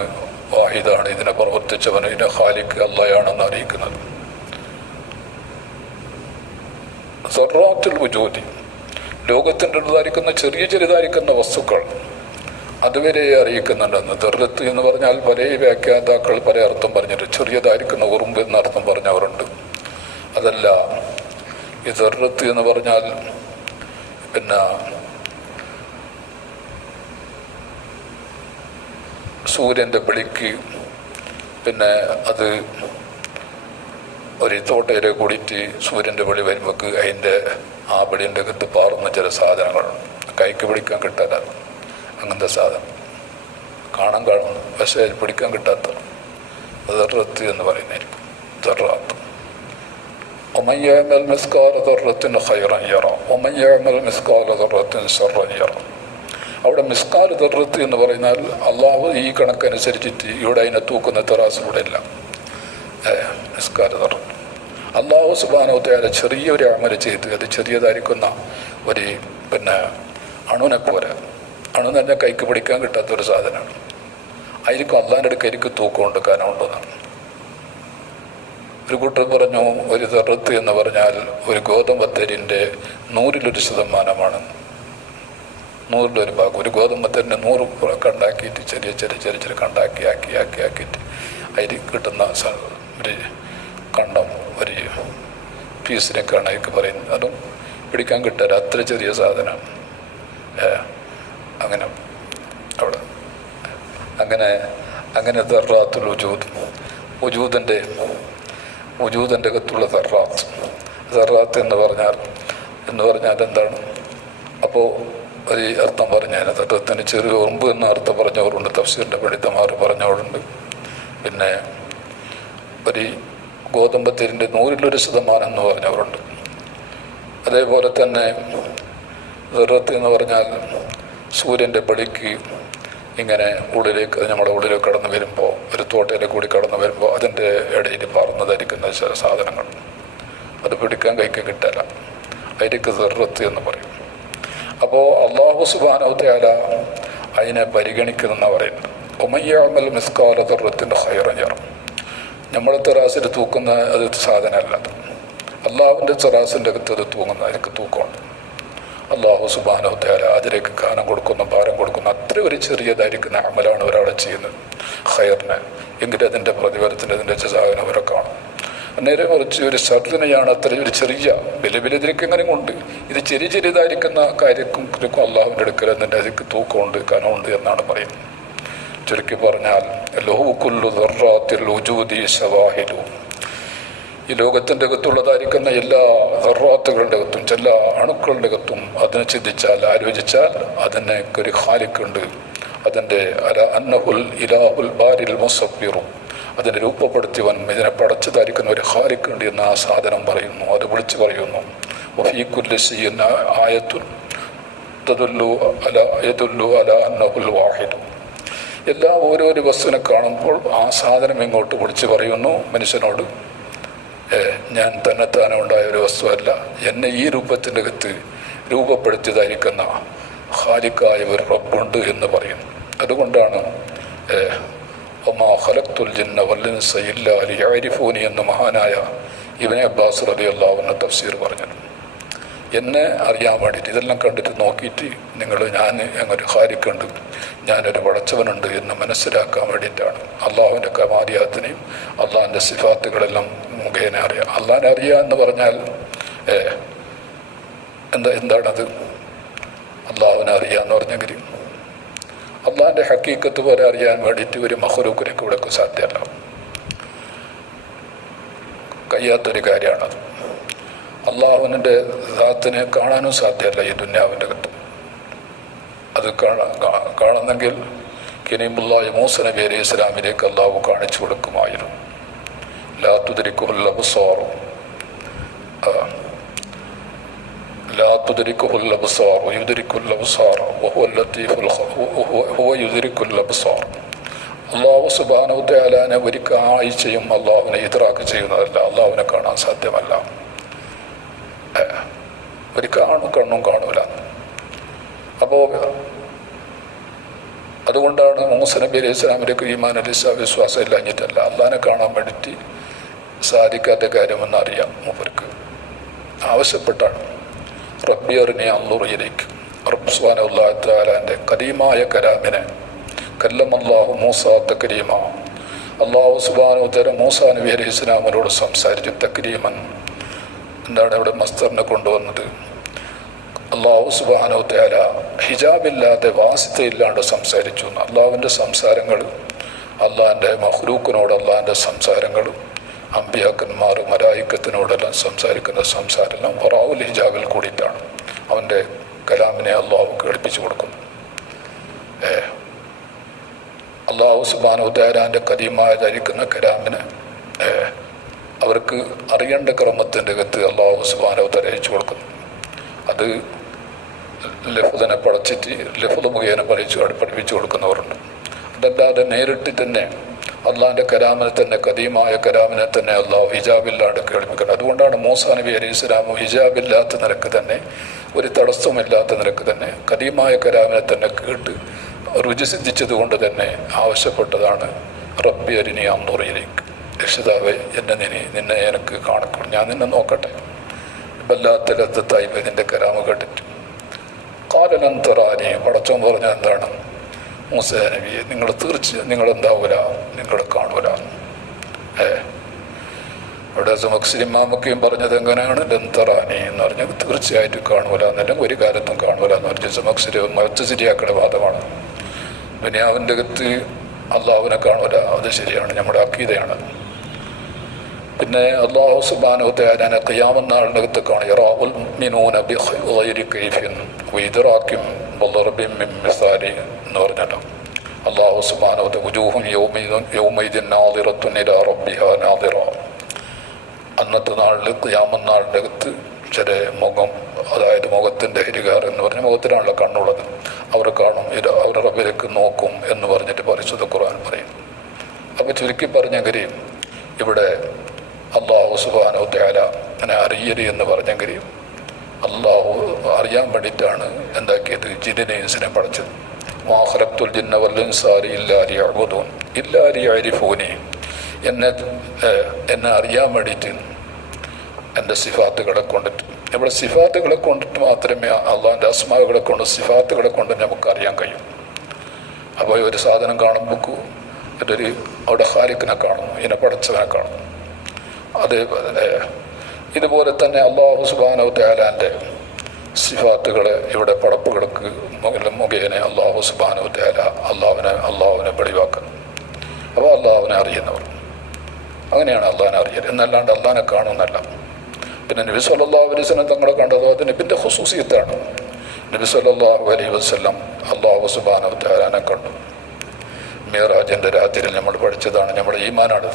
വാഹിദാണ്, ഇതിനെ പ്രവർത്തിച്ചവന്, ഇതിനെ ഖാലിഖ് അള്ളാഹയാണെന്ന് അറിയിക്കുന്നത്. ദർറാത്തുൽ വുജൂദി, ലോകത്തിൻ്റെ ഉള്ളതായിരിക്കുന്ന ചെറിയ ചെറുതായിരിക്കുന്ന വസ്തുക്കൾ അതുവരെ അറിയിക്കുന്നുണ്ടെന്ന്. ദർറത്ത് എന്ന് പറഞ്ഞാൽ പല വ്യാഖ്യാതാക്കൾ പല അർത്ഥം പറഞ്ഞിട്ട് ചെറിയതായിരിക്കുന്ന ഉറുമ്പ് എന്നർത്ഥം പറഞ്ഞവരുണ്ട്. അതല്ല, ഈ ദർറത്ത് എന്ന് പറഞ്ഞാൽ പിന്നെ സൂര്യൻ്റെ വെളിക്ക് പിന്നെ അത് ഒരു തോട്ടയിലെ കൂടിയിട്ട് സൂര്യൻ്റെ വെളി വരുമ്പോൾ അതിൻ്റെ ആ വെളിൻ്റെ അകത്ത് പാറുന്ന ചില സാധനങ്ങളുണ്ട്, കൈക്ക് പിടിക്കാൻ കിട്ടാത്ത അങ്ങനത്തെ സാധനം കാണുന്നു, പക്ഷേ പിടിക്കാൻ കിട്ടാത്ത ദർറത്ത് എന്ന് പറയുന്നതായിരിക്കും. ദർറാത്ത് ومن يعمل مثقال ذرة خيرا يره ومن يعمل مثقال ذرة شرا يره. അവിടെ മിസ്കാൽ ദർറത്ത് എന്ന് പറഞ്ഞാൽ അള്ളാഹു ഈ കണക്കനുസരിച്ചിട്ട് ഇവിടെ അതിനെ തൂക്കുന്ന തെറാസ് ഇവിടെ ഇല്ല. മിസ്കാൽ ദർറത്ത് അള്ളാഹു സുബ്ഹാനഹു തആല ചെറിയൊരു അമൽ ചെയ്ത് അത് ചെറിയതായിരിക്കുന്ന ഒരു പിന്നെ അണുവിനെ പോലെ, അണു തന്നെ കൈക്ക് പിടിക്കാൻ കിട്ടാത്തൊരു സാധനമാണ്. ആയിരിക്കും അള്ളാഹിൻ്റെ അടുക്ക് എനിക്ക് തൂക്കം കൊണ്ട് കാരണമുണ്ടെന്നാണ്. ഒരു കൂട്ടർ പറഞ്ഞു, ഒരു ദർറത്ത് എന്ന് പറഞ്ഞാൽ ഒരു ഗോതമ്പത്തരിൻ്റെ 100% 100 ഭാഗം. ഒരു ഗോതമ്പത്തരിൻ്റെ 100 കണ്ടാക്കിയിട്ട് ചെറിയ കണ്ടാക്കിയിട്ട് അതിൽ കിട്ടുന്ന ഒരു കണ്ടം ഒരു പീസിനൊക്കെയാണ് എനിക്ക് പറയുന്നത്. അതും പിടിക്കാൻ കിട്ടാൻ അത്ര ചെറിയ സാധനം. അങ്ങനെ അവിടെ അങ്ങനെ ദർറാത്തുൽ വജൂദ് വജൂദിൻ്റെ അകത്തുള്ള ദർറാത്ത് എന്ന് പറഞ്ഞാൽ എന്താണ്? അപ്പോൾ ഒരു അർത്ഥം പറഞ്ഞതിന് തത്വത്തിന് ചെറിയ ഉറുമ്പ് എന്ന അർത്ഥം പറഞ്ഞവരുണ്ട്, തഫ്സീറിൻ്റെ പണ്ഡിതന്മാർ പറഞ്ഞവരുണ്ട്. പിന്നെ ഒരു ഗോതമ്പത്തിൻ്റെ 100% എന്ന് പറഞ്ഞവരുണ്ട്. അതേപോലെ തന്നെ ദർറത്ത് എന്ന് പറഞ്ഞാൽ സൂര്യൻ്റെ പടിക്ക് ഇങ്ങനെ ഉള്ളിലേക്ക്, നമ്മുടെ ഉള്ളിലേക്ക് കടന്നു വരുമ്പോൾ, ഒരു തോട്ടയിലേക്ക് കൂടി കടന്നു വരുമ്പോൾ അതിൻ്റെ ഇടയിൽ പറന്നതായിരിക്കുന്ന ചില സാധനങ്ങൾ, അത് പിടിക്കാൻ കൈക്ക് കിട്ടില്ല, അതിലേക്ക് ദർറത്ത് എന്ന് പറയും. അപ്പോൾ അല്ലാഹു സുബ്ഹാനഹു വ തആല അതിനെ പരിഗണിക്കുന്നെന്നാണ് പറയുന്നത്. ഉമയ്യഅമൽ മിസ്കാല ദർറത്തിൻ്റെ ഖൈറൻ യറ. നമ്മളെ തെറാസിൽ തൂക്കുന്ന അത് സാധനമല്ല, അത് അള്ളാഹുവിൻ്റെ തെറാസിൻ്റെ അകത്ത് അത് തൂങ്ങുന്ന, അതിലേക്ക് തൂക്കമുണ്ട്. അല്ലാഹു സുബ്ഹാനഹു വ തആല അതിലേക്ക് കാനം കൊടുക്കുന്ന, ഭാരം കൊടുക്കുന്ന അത്ര ഒരു ചെറിയതായിരിക്കുന്ന അമലാണ് ഒരാളെ ചെയ്യുന്നത് ഖൈറിന്, എങ്കിലും അതിൻ്റെ പ്രതിഫലത്തിൻ്റെ അതിൻ്റെ ജസാവിനെ അവരെ കാണും. നേരെ മറിച്ച് ഒരു സർദിനെയാണ് അത്ര ഒരു ചെറിയ വിലതിലേക്ക് എങ്ങനെ കൊണ്ട് ഇത് ചെറിയ ചെറിയതായിരിക്കുന്ന കാര്യക്കും അള്ളാഹുവിൻ്റെ അടുക്കൽ അതിൻ്റെ അതിക്ക് തൂക്കമുണ്ട്, കനമുണ്ട് എന്നാണ് പറയുന്നത്. ചുരുക്കി പറഞ്ഞാൽ ലഹു കുല്ലു ദർറാത്തിൽ വജൂദി ശവാഹിദു, ഈ ലോകത്തിൻ്റെ അകത്തുള്ളതായിരിക്കുന്ന എല്ലാ ദർറാത്തുകളുടെ അകത്തും, എല്ലാ അണുക്കളുടെ അകത്തും അതിനെ ചിന്തിച്ചാൽ, ആലോചിച്ചാൽ അതിനെ ഒരു ഖാലിക്കുണ്ട്. അതിൻ്റെ അല അന്നഹുൽ ഇലാഹുൽ ബാരിൽ മുസബ്ബിറു, അതിനെ രൂപപ്പെടുത്തിയവൻ, ഇതിനെ പടച്ചതായിരിക്കുന്ന ഒരു ഖാലിക്കുണ്ട് എന്ന് ആ സാധനം പറയുന്നു, അത് വിളിച്ചു പറയുന്നു. വഫീ കുല്ലി ശൈഇൻ ആയത്തുൻ തദുല്ലു അല അന്നഹുൽ വാഹിദു. എല്ലാ ഓരോരോ വസ്തുവിനെ കാണുമ്പോൾ ആ സാധനം ഇങ്ങോട്ട് വിളിച്ചു പറയുന്നു മനുഷ്യനോട്, ഞാൻ തന്നെത്താനെ ഉണ്ടായ ഒരു വസ്തുവല്ല, എന്നെ ഈ രൂപത്തിൻ്റെ അകത്ത് രൂപപ്പെടുത്തിയതായിരിക്കുന്ന ഖാലിക്കായ ഒരു റബ്ബുണ്ട് എന്ന് പറയുന്നു. അതുകൊണ്ടാണ് വമാ ഖലഖ്തുൽ ജിന്ന വൽ ഇൻസ ഇല്ലാ ലിയഅരിഫൂനി എന്ന് മഹാനായ ഇബ്നു അബ്ബാസ് റളിയല്ലാഹു അൻഹു തഫ്സീർ പറഞ്ഞത്. എന്നെ അറിയാൻ വേണ്ടിയിട്ട്, ഇതെല്ലാം കണ്ടിട്ട് നോക്കിയിട്ട് നിങ്ങൾ ഞാൻ അങ്ങൊരു ഖാലിക്കുണ്ട്, ഞാനൊരു പടച്ചവനുണ്ട് എന്ന് മനസ്സിലാക്കാൻ വേണ്ടിയിട്ടാണ്. അള്ളാഹുവിൻ്റെ കമാലിയാത്തിനെയും അള്ളാഹിൻ്റെ സിഫാത്തുകളെല്ലാം മുഖേന അറിയാം. അള്ളാഹിനെ അറിയുക എന്ന് പറഞ്ഞാൽ എന്താണത്? അള്ളാഹുവിനെ അറിയുക എന്ന് പറഞ്ഞെങ്കിൽ അള്ളാഹിൻ്റെ ഹക്കീക്കത്ത് പോലെ അറിയാൻ വേണ്ടിയിട്ട് ഒരു മഖ്ലൂക്കിനെ കൂടെ സാധ്യമല്ല, കഴിയാത്തൊരു കാര്യമാണത്. അള്ളാഹുവിൻ്റെ ദാത്തിനെ കാണാനും സാധ്യമല്ല ഈ ദുന്യാവിൻ്റെ അകത്ത്. അത് കാണുന്നെങ്കിൽ കരീമുല്ലാഹി മൂസ നബി അലൈഹി ഇസ്ലാമിലേക്ക് അള്ളാഹു കാണിച്ചു കൊടുക്കുമായിരുന്നു. ലാ തുദ്രിക്കുൽ അബ്സാർ ലാ തുദ്രിക്കുൽ അബ്സാർ യുദ്രിക്കുൽ അബ്സാർ വഹുവൽ ലത്തീഫുൽ ഹുവ യുദ്രിക്കുൽ അബ്സാർ. അള്ളാഹു സുബ്ഹാനഹു വ തആല ഒരു കാഴ്ചയും അള്ളാഹുവിനെ ഇദ്റാക്ക് ചെയ്യുന്നതല്ല, അള്ളാഹുവിനെ കാണാൻ സാധ്യമല്ല. ഒരു കണ്ണും കാണൂല. അപ്പോൾ അതുകൊണ്ടാണ് മൂസ നബി അലൈഹി ഇസ്ലാമിലേക്ക് ഈമാൻ വിശ്വാസം ഇല്ലാഞ്ഞിട്ടല്ല, അള്ളാഹിനെ കാണാൻ വേണ്ടിയിട്ട് സാധിക്കാത്ത കാര്യമെന്ന് അറിയാം. മൂപ്പർക്ക് ആവശ്യപ്പെട്ടാണ് റബ്ബി അർനി അൻദുർ ഇലൈക്. റബ്ബ് സുബ്ഹാനഹു വ തആലയുടെ കരീമായ കലാമിനെ കല്ലമല്ലാഹു മൂസ തക്രീമ. അള്ളാഹു സുബ്ഹാനഹു വ തആല മൂസ നബി അലൈഹി ഇസ്ലാമിനോട് സംസാരിച്ചു. തക്രീമൻ എന്താണ് ഇവിടെ മസ്തറിനെ കൊണ്ടുവന്നത്? അള്ളാഹു സുബ്ഹാനഹു വ തആല ഹിജാബില്ലാതെ വാസിത്തയില്ലാണ്ട് സംസാരിച്ചു. അള്ളാഹുവിൻ്റെ സംസാരങ്ങൾ, അള്ളാഹിൻ്റെ മഖ്ലൂക്കിനോട് അള്ളാഹിൻ്റെ സംസാരങ്ങളും അമ്പിയാക്കന്മാർ മലായിക്കത്തിനോടെല്ലാം സംസാരിക്കുന്ന സംസാരമെല്ലാം വറാഉൽ ഹിജാബിൽ കൂടിയിട്ടാണ് അവൻ്റെ കലാമിനെ അള്ളാഹു കേൾപ്പിച്ചു കൊടുക്കുന്നു. അള്ളാഹു സുബ്ഹാനഹു വ തആലാൻ്റെ കദീമായതായിരിക്കുന്ന കലാമിനെ അവർക്ക് അറിയേണ്ട ക്രമത്തിൻ്റെ അകത്ത് അള്ളാഹു സുബ്ഹാനഹു വ തആല അയച്ചു കൊടുക്കുന്നു. അത് ലഫ്ദിനെ പടച്ചിട്ട് ലഫ്ദ് മുഖേന പഠിപ്പിച്ചു കൊടുക്കുന്നവരുണ്ട്. അതല്ലാതെ നേരിട്ട് തന്നെ അള്ളാഹിൻ്റെ കലാമിനെ തന്നെ, കദീമായ കലാമിനെ തന്നെ അള്ളാഹു ഹിജാബില്ലാണ്ട് കേൾപ്പിക്കുന്നത്. അതുകൊണ്ടാണ് മൂസാ നബി അലൈഹി ഇസ്ലാമു ഹിജാബില്ലാത്ത നിലക്ക് തന്നെ, ഒരു തടസ്സമില്ലാത്ത നിലക്ക് തന്നെ കദീമായ കലാമിനെ തന്നെ കേട്ട് രുചി സിദ്ധിച്ചത് കൊണ്ട് തന്നെ ആവശ്യപ്പെട്ടതാണ് റബ്ബി അരിനി അൻദുർ ഇലൈക്. രക്ഷിതാവേ, നിന്നെ എനിക്ക് കാണിക്കണം, ഞാൻ നിന്നെ നോക്കട്ടെ. വല്ലാത്ത ലദ്ദത്തായി നിന്റെ കലാമ് കേട്ടിട്ട്. ഖാലൻ തറാനി, പടച്ചോൻ പറഞ്ഞ എന്താണ്? മൂസ നബിയെ, നിങ്ങളെന്താവൂല, നിങ്ങൾ കാണൂല. അവിടെ സുമക്സിമാമൊക്കെയും പറഞ്ഞത് എങ്ങനെയാണ്? ലന്തറാനി എന്ന് പറഞ്ഞാൽ തീർച്ചയായിട്ടും കാണൂല എന്നല്ല, ഒരു കാലത്തും കാണൂല എന്ന് പറഞ്ഞാൽ സുമക്സിരി മൊത്തശരിയാക്കുന്ന വാദമാണ്. ദുനിയാവിൻ്റെ അകത്ത് അള്ളാഹുവിനെ കാണൂല, അത് ശരിയാണ്, നമ്മുടെ അഖീദയാണ്. പിന്നെ അള്ളാഹു സുബ്ഹാനഹു വ തആല ഖിയാമത്ത് നാളിനകത്ത് കാണും. യറാഉൽ മുഅ്മിനൂന ബിഗൈരി കൈഫിൻ വഇദ്റാകിൻ വദർബിൻ മിൻ മിസാലി എന്ന് പറഞ്ഞല്ലോ. അല്ലാഹു സുബ്ഹാനഹു വ തആല വുജൂഹുൻ യൗമൈദിൻ നാദിറത്തുൻ ഇലാ റബ്ബിഹാ നാദിറ. അന്നത്തെ നാളിൽ ഖിയാമത്ത് നാളിൻ്റെ അകത്ത് ചില മുഖം, അതായത് മുഖത്തിൻ്റെ ഹിരികാർ എന്ന് പറഞ്ഞ മുഖത്തിനാണല്ലോ കണ്ണുള്ളത്, അവർ കാണും, അവർ റബ്ബിലേക്ക് നോക്കും എന്ന് പറഞ്ഞിട്ട് പരിശുദ്ധ ഖുർആൻ പറയും. അപ്പോൾ ചുരുക്കി പറഞ്ഞെങ്കിൽ ഇവിടെ അല്ലാഹു സുബ്ഹാനഹു വ തആല അങ്ങനെ അറിയല് എന്ന് പറഞ്ഞെങ്കിൽ അല്ലാഹു അറിയാൻ വേണ്ടിയിട്ടാണ് എന്താക്കിയത്, ജിന്നിനെ ഇൻസിനെ പഠിച്ചത്. മാ ഖലഖ്തുൽ ജിന്ന വൽ ഇൻസ ഇല്ലാ ലിയഅ്ബുദൂൻ ഇല്ലാ ലിയഅരിഫൂനി. എന്നെ അറിയാൻ വേണ്ടിയിട്ട് എൻ്റെ സിഫാത്തുകളെ കൊണ്ടിട്ട്, ഇവിടെ സിഫാത്തുകളെ കൊണ്ടിട്ട് മാത്രമേ അള്ളാഹിൻ്റെ അസ്മാകളെ കൊണ്ട് സിഫാത്തുകളെ കൊണ്ട് നമുക്ക് അറിയാൻ കഴിയും. അപ്പോൾ ഒരു സാധനം കാണുമ്പോൾ ഇതൊരു അവിടെ ഖാലിഖിനെ കാണുന്നു, ഇതിനെ പടച്ചവനെ കാണുന്നു. അതേപോലെ ഇതുപോലെ തന്നെ അല്ലാഹു സുബ്ഹാനഹു വ തആലാൻ്റെ സിഫാത്തുകളെ ഇവിടെ പടപ്പുകൾക്ക് മുഖേന അല്ലാഹു സുബ്ഹാനഹു വ തആല അള്ളാഹുവിനെ വെളിവാക്കുന്നു. അപ്പോൾ അള്ളാഹുവിനെ അറിയുന്നവർ അങ്ങനെയാണ് അള്ളാഹിനെ അറിയൽ, എന്നല്ലാണ്ട് അള്ളാഹിനെ കാണുന്നല്ല. പിന്നെ നബി സല്ലല്ലാഹു അലൈഹി വസല്ലം തങ്ങളെ കണ്ടത് അത് നബിൻ്റെ ഖുസൂസിയത്താണ്. നബി സല്ലല്ലാഹു അലൈഹി വസല്ലം അല്ലാഹു സുബ്ഹാനഹു വ തആലനെ കണ്ടു. മിഅ്റാജിൻ്റെ രാത്രിയിൽ നമ്മൾ പഠിച്ചതാണ്, നമ്മുടെ ഈമാനാണ്.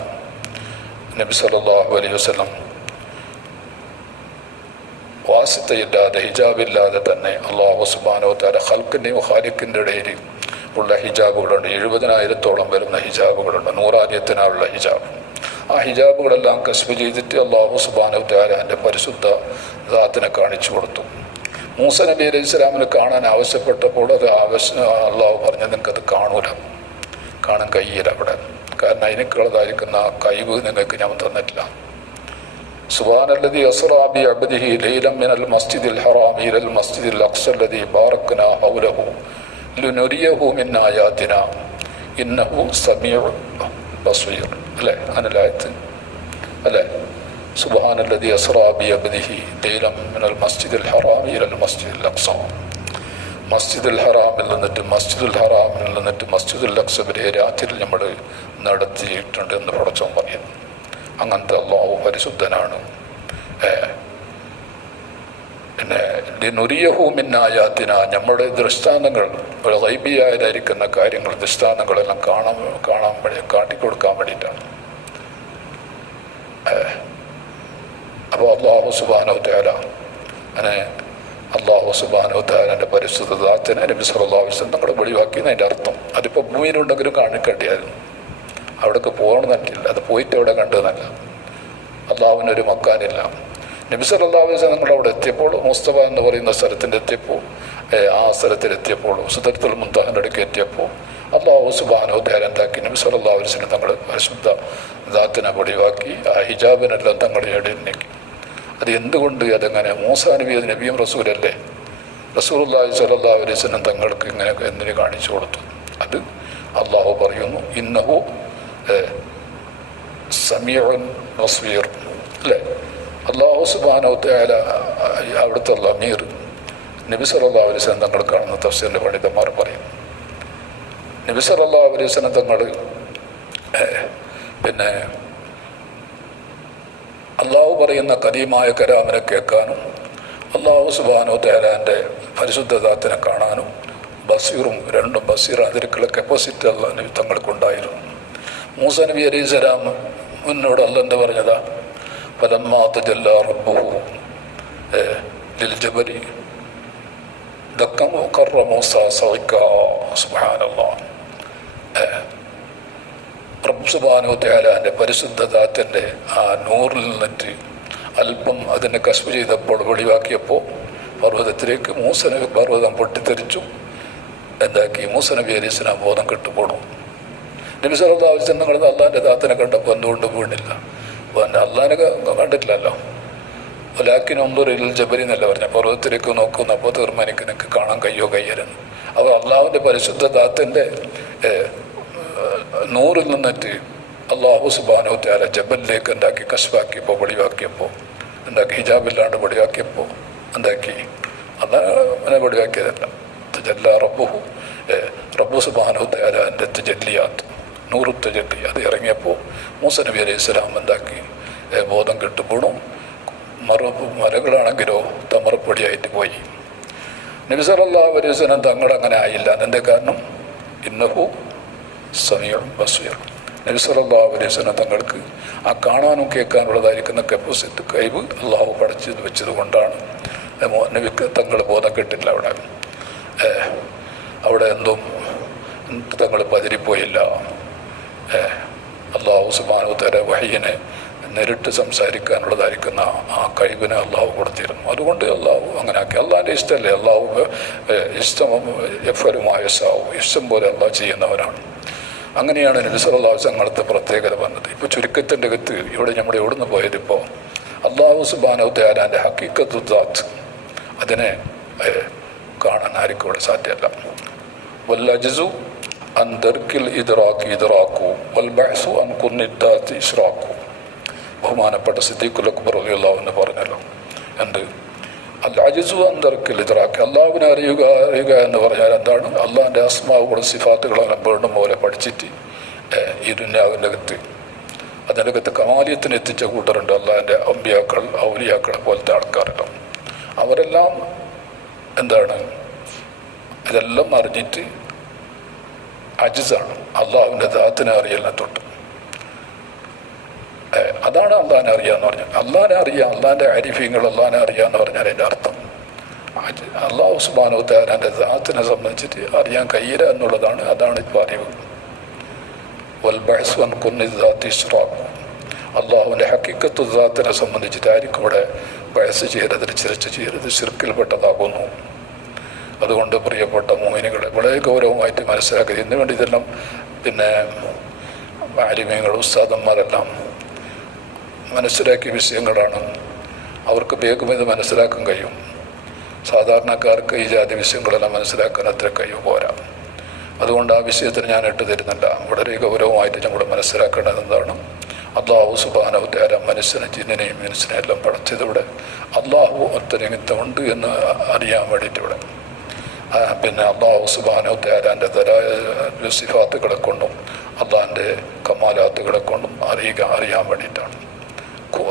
നബി സല്ലല്ലാഹു അലൈഹി വസല്ലം വാസിത്തയില്ലാതെ, ഹിജാബില്ലാതെ തന്നെ അല്ലാഹു സുബ്ഹാനഹു വ തആല ഖൽഖിൻ്റെയും ഖാലിഖിൻ്റെ ഇടയിൽ ഉള്ള ഹിജാബുകളുണ്ട്. 70,000-ഓളം വരുന്ന ഹിജാബുകളുണ്ട്, നൂറാനിയത്തിനുള്ള ഹിജാബ്. ആ ഹിജാബുകളെല്ലാം കശ്ഫ് ചെയ്തിട്ട് അല്ലാഹു സുബ്ഹാനഹു വ തആല എൻ്റെ പരിശുദ്ധ ദാത്തിനെ കാണിച്ചു കൊടുത്തു. മൂസ നബി അലൈഹി സ്വലാമിനെ കാണാൻ ആവശ്യപ്പെട്ടപ്പോൾ അത് അള്ളാഹു പറഞ്ഞു, നിനക്കത് കാണാൻ കഴിയില്ല അവിടെ, കാരണം അതിനേക്കുള്ളതായിരിക്കുന്ന കഴിവ് നിങ്ങൾക്ക് ഞാൻ തന്നിട്ടില്ല. സുബ്ഹാനല്ലദീ അസ്റാ ബിഅബ്ദിഹി ലൈലൻ മിനൽ മസ്ജിദിൽ ഹറാമി ഇലൽ മസ്ജിദിൽ അഖ്സല്ലദീ ബാറക്നാ ഹൗലഹു ലിനുരിയഹു മിൻ ആയാതിനാ ഇന്നഹു സമീഉൻ ബസീർ. അല്ലേ അനലായത്ത് അല്ലേ? സുബ്ഹാനല്ലദീ അസ്റാ ബിഅബ്ദിഹി ലൈലൻ മിനൽ മസ്ജിദിൽ ഹറാമി ഇലൽ മസ്ജിദിൽ അഖ്സ. മസ്ജിദുൽ ഹറാമിൽ നിന്നിട്ട് മസ്ജിദുൽ അഖ്സ വരെ രാത്രിയിൽ നമ്മൾ നടത്തിയിട്ടുണ്ട് എന്ന് പടച്ചോൻ പറയുന്നു. അങ്ങനത്തെ അല്ലാഹു പരിശുദ്ധനാണ്. പിന്നെ ലിനുരിയഹു മിൻ ആയാതിനാ, നമ്മുടെ ദൃഷ്ടാന്തങ്ങൾ, ഗൈബിയായതായിരിക്കുന്ന കാര്യങ്ങൾ, ദൃഷ്ടാന്തങ്ങളെല്ലാം കാട്ടിക്കൊടുക്കാൻ വേണ്ടിയിട്ടാണ്. അപ്പോൾ അല്ലാഹു സുബ്ഹാനഹു വ തആല അങ്ങനെ അല്ലാഹു സുബ്ഹാനഹു വ തആലയുടെ പരിശുദ്ധ ദാത്തിനെ നബി സല്ലല്ലാഹു അലൈഹി വസല്ലം തങ്ങളെ വെളിവാക്കിയെന്നതിൻ്റെ അർത്ഥം. അതിപ്പോൾ ഭൂമിയിലുണ്ടെങ്കിലും കാണിക്കട്ടിയായിരുന്നു, അവിടേക്ക് പോകണമെന്നില്ല, അത് പോയിട്ട് അവിടെ കണ്ടതെന്നല്ല. അള്ളാഹുവിനൊരു മക്കാനില്ല. നബി സല്ലല്ലാഹു അലൈഹി വസല്ലം അവിടെ എത്തിയപ്പോൾ, മുസ്തഫ എന്ന് പറയുന്ന സ്ഥലത്തിലെത്തിയപ്പോൾ, ആ സ്ഥലത്തിലെത്തിയപ്പോൾ, സിദ്റത്തുൽ മുൻതഹയുടെ അടുക്ക് എത്തിയപ്പോൾ അല്ലാഹു സുബ്ഹാനഹു വ തആല എന്താക്കി, നബി സല്ലല്ലാഹു അലൈഹി വസല്ലം തങ്ങൾ പരിശുദ്ധ ദാത്തിനെ വെളിവാക്കി, ആ ഹിജാബിനെല്ലാം തങ്ങളുടെ ഇടയിൽ നീക്കി. അത് എന്തുകൊണ്ട്? അതെങ്ങനെ? മൂസാ നബി അത് നബിയും റസൂലല്ലേ, റസൂലുള്ളാഹി സ്വല്ലല്ലാഹു അലൈഹി വസല്ലം തങ്ങൾക്ക് ഇങ്ങനെ എന്തിനു കാണിച്ചു കൊടുത്തു? അത് അള്ളാഹു പറയുന്നു, ഇന്നഹു സമീഉൻ ബസീർ. അല്ലേ? അല്ലാഹു സുബ്ഹാനഹു വ തആല അവിടുത്തെ അമീർ നബി സല്ലല്ലാഹു അലൈഹി വസല്ലം തങ്ങൾ കാണുന്ന തഫ്സീറിലെ പണ്ഡിതന്മാർ പറയും, നബി സല്ലല്ലാഹു അലൈഹി വസല്ലം തങ്ങൾ പിന്നെ അള്ളാഹു പറയുന്ന കദീമായ കലാമിനെ കേൾക്കാനും അല്ലാഹു സുബ്ഹാനഹു വ തആലയുടെ പരിശുദ്ധ ദാത്തിനെ കാണാനും ബസീറും, രണ്ടും ബസീർ അതിലേക്കുള്ള കപ്പാസിറ്റി അല്ലാഹു നബി തങ്ങൾക്കുണ്ടായിരുന്നു. മൂസ നബി അലൈഹി സ്വലാം മുന്നോട് അല്ലാഹു എന്താ പറഞ്ഞതാ? ഫലമ്മാ തജല്ലാ റബ്ബുഹു ലിൽ ജബലി ദക്കം ഖറ മൂസ സഇക്കാ. സുബ്ഹാനല്ലാഹ്. റബ്ബ് സുബ്ഹാനഹു വ തആലയുടെ പരിശുദ്ധ ദാത്തിൻ്റെ ആ നൂറിൽ നിന്നിട്ട് അല്പം അതിനെ കശ്ഫ് ചെയ്തപ്പോൾ, വെളിവാക്കിയപ്പോൾ പർവ്വതത്തിലേക്ക് പർവ്വതം പൊട്ടിത്തെറിച്ചു. എന്താക്കി? മൂസ നബി അലൈഹി സ്വലാം ബോധം കെട്ടുപോണു. നബി സല്ലല്ലാഹു അലൈഹി വസല്ലം നിങ്ങൾ അള്ളാഹിൻ്റെ ദാത്തിനെ കണ്ടപ്പോൾ എന്തുകൊണ്ട് വീണില്ല? അള്ളാഹിനെ കണ്ടിട്ടില്ലല്ലോ. വലാക്കിൻ ഉൻദുർ ഇലൽ ജബലി എന്നല്ല പറഞ്ഞ, പർവ്വതത്തിലേക്ക് നോക്കുന്നപ്പോൾ തീർമാനിക്ക് നിനക്ക് കാണാൻ കയ്യരെന്ന്. അപ്പോൾ അള്ളാഹുവിൻ്റെ പരിശുദ്ധ ദാത്തിൻ്റെ നൂറിൽ നിന്നിട്ട് അല്ലാഹു സുബ്ഹാനഹു വ തആല ജബലിലേക്ക് എന്താക്കി? കശ്ഫാക്കിയപ്പോൾ, വെളിവാക്കിയപ്പോൾ എന്താക്കി? ഹിജാബില്ലാണ്ട് വെളിവാക്കിയപ്പോൾ എന്താക്കി? അള്ളാഹുവിനെ വെളിവാക്കിയതല്ല. തജല്ലാ റബ്ബുഹു, റബ്ബു സുബ്ഹാനഹു വ തആലയുടെ തജല്ലിയാത്ത്, നൂറു തജല്ലി, അത് ഇറങ്ങിയപ്പോൾ മൂസ നബി അലൈഹി സ്വലാം എന്താക്കി? ബോധം കെട്ടുപോണു. മരകളാണെങ്കിലോ തമറപ്പൊടിയായിട്ട് പോയി. നബി സല്ലല്ലാഹു അലൈഹി വസല്ലം തങ്ങൾ അങ്ങനെ ആയില്ല. അതിൻ്റെ കാരണം ഇന്നഹു സമീഉൻ ബസീർ. നബി സല്ലല്ലാഹു അലൈഹി വസല്ലം തങ്ങൾക്ക് ആ കാണാനും കേൾക്കാനുള്ളതായിരിക്കുന്ന കപ്പാസിറ്റി കഴിവ് അള്ളാഹു പഠിച്ച് വെച്ചത് കൊണ്ടാണ് നബിക്ക് തങ്ങൾ ബോധം കിട്ടില്ല. അവിടെ എന്തും തങ്ങൾ പതിരിപ്പോയില്ല. അള്ളാഹു സുബ്ഹാനഹു വതആല വഹയിനെ നേരിട്ട് സംസാരിക്കാനുള്ളതായിരിക്കുന്ന ആ കഴിവിനെ അള്ളാഹു കൊടുത്തിരുന്നു. അതുകൊണ്ട് അള്ളാഹു അങ്ങനെ ആക്കി. അള്ളാഹിൻ്റെ ഇഷ്ടമല്ലേ, അള്ളാഹു എഫലുമായ സാവു ഇഷ്ടം പോലെ അള്ളാഹു ചെയ്യുന്നവരാണ്. അങ്ങനെയാണ് നബി സല്ലല്ലാഹു അലൈഹി വസല്ലം പ്രത്യേകത വന്നത്. ഇപ്പോൾ ചുരുക്കത്തിൻ്റെ അകത്ത് ഇവിടെ നമ്മൾ എവിടുന്ന് പോയതിപ്പോൾ അള്ളാഹു സുബ്ഹാനഹു വതആലയുടെ ഹഖീഖത്തു ദാത്ത് അതിനെ കാണാൻ ആർക്കും ഇവിടെ സാധ്യമല്ല. വല്ലജ്സു അൻ ദർക്കിൽ ഇദ്റാഖി ഇദ്റാഖു വൽ ബഅ്സു അൻ കുന്നിദ്ദാത്തി ഇശ്റാഖു. ബഹുമാനപ്പെട്ട സിദ്ദീഖുൽ അക്ബർ റളിയല്ലാഹു അൻഹു പറഞ്ഞല്ലോ, എന്ത് അൽ അജ്സു അൻ ദർക്കിൽ ഇദ്റാഖി, അള്ളാഹുവിനെ അറിയുക എന്ന് പറഞ്ഞാൽ എന്താണ്? അള്ളാഹിൻ്റെ അസ്മാവുകളും സിഫാത്തുകളെല്ലാം വേണ്ടും പോലെ പഠിച്ചിട്ട് ഈ ദുനിയാവിൻ്റെ അകത്ത് അതിൻ്റെ അകത്ത് കമാലിയത്തിന് എത്തിച്ച കൂട്ടരുണ്ട്. അള്ളാഹിൻ്റെ അമ്പിയാക്കൾ ഔലിയാക്കളെ പോലത്തെ ആൾക്കാരെല്ലാം അവരെല്ലാം എന്താണ് ഇതെല്ലാം അറിഞ്ഞിട്ട് അജിസാണ്. അള്ളാഹുവിൻ്റെ ദാത്തിനെ അറിയലിനെ തൊട്ട് അതാണ് അള്ളാഹിനെ അറിയാന്ന് പറഞ്ഞാൽ. അള്ളാഹിനെ അറിയാം, അള്ളാഹിൻ്റെ അരിഫീങ്ങൾ അള്ളാഹിനെ അറിയാന്ന് പറഞ്ഞാൽ അതിൻ്റെ അർത്ഥം അള്ളാഹു സുബ്ഹാനഹു വതആലയുടെ ദാത്തിനെ സംബന്ധിച്ചിട്ട് അറിയാൻ കഴിയില്ല എന്നുള്ളതാണ്. അതാണ് ഇപ്പോൾ അറിവ്. വൽ ബഅ്സു അൻ കുന്നിദ്ദാത്തി ഇശ്റാഖു, അള്ളാഹുവിൻ്റെ ഹഖീഖത്തു ദാത്തിനെ സംബന്ധിച്ചിട്ട് ആയിരിക്കും ഇവിടെ ബഅ്സ് ചെയ്യരുത്, ചിരച്ച് ചെയ്യരുത്, ശിർക്കിൽപ്പെട്ടതാകുന്നു. അതുകൊണ്ട് പ്രിയപ്പെട്ട മുഅ്മിനീങ്ങളെ വളരെ ഗൗരവമായിട്ട് മനസ്സിലാക്കുക. ഇതിനു വേണ്ടി ഇതെല്ലാം പിന്നെ ആലിമീങ്ങൾ ഉസ്താദന്മാരെല്ലാം മനസ്സിലാക്കിയ വിഷയങ്ങളാണ്. അവർക്ക് വേഗം ഇത് മനസ്സിലാക്കാൻ കഴിയും. സാധാരണക്കാർക്ക് ഈ ജാതി വിഷയങ്ങളെല്ലാം മനസ്സിലാക്കാൻ അത്ര കഴിവ് പോരാ. അതുകൊണ്ട് ആ വിഷയത്തിന് ഞാൻ ഇട്ട് തരുന്നില്ല. വളരെ ഗൗരവമായിട്ട് നമ്മൾ മനസ്സിലാക്കേണ്ടത് എന്താണ്? അള്ളാഹു സുബ്ഹാനഹു വതആല മനുഷ്യനെ ജിന്നിനെയും മനുഷ്യനെ എല്ലാം പഠിച്ചതിവിടെ അള്ളാഹു ഒറ്റ നിമിത്തമുണ്ട് എന്ന് അറിയാൻ വേണ്ടിയിട്ട് ഇവിടെ പിന്നെ അള്ളാഹു സുബ്ഹാനഹു വതആലയുടെ സിഫാത്തുകളെ കൊണ്ടും അള്ളാഹിൻ്റെ കമാലാത്തുകളെ കൊണ്ടും അറിയാൻ വേണ്ടിയിട്ടാണ്.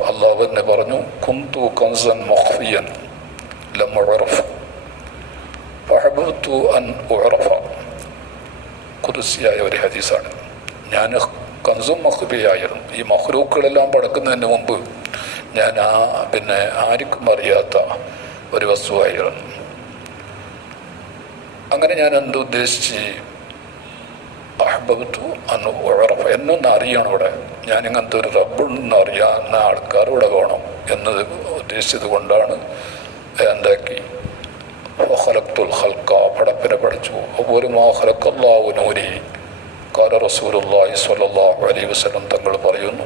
അള്ളാഹു തന്നെ പറഞ്ഞു, കുന്തു കൻസൻ മഖ്ഫിയൻ ലം ഉഅറഫ് ഫഅഹബബ്തു അൻ ഉഅറഫ. ഖുദ്സിയായ ഒരു ഹദീസാണ്. ഞാൻ കൻസും മഖ്ഫിയായിരുന്നു. ഈ മഖ്ലൂക്കുകളെല്ലാം പടക്കുന്നതിന് മുമ്പ് ഞാൻ പിന്നെ ആർക്കും അറിയാത്ത ഒരു വസ്തുവായിരുന്നു. അങ്ങനെ ഞാൻ എന്തുദ്ദേശിച്ച് അഹ്ബബ്തു അൻ ഉഅറഫ, എന്നൊന്ന് അറിയണം. ഇവിടെ ഞാൻ ഇങ്ങനത്തെ ഒരു റബ്ബുണ്ടെന്ന് അറിയാവുന്ന ആൾക്കാർ ഇവിടെ വേണം എന്നത് ഉദ്ദേശിച്ചത് കൊണ്ടാണ് എന്താക്കി ഖലഖ്തുൽ ഖൽഖ, പടപ്പിനെ പഠിച്ചു. അതുപോലെ മാ ഖലഖല്ലാഹു നൂരി ഖാല റസൂലുള്ളാഹി സ്വല്ലല്ലാഹു അലൈഹി വസല്ലം തങ്ങൾ പറയുന്നു,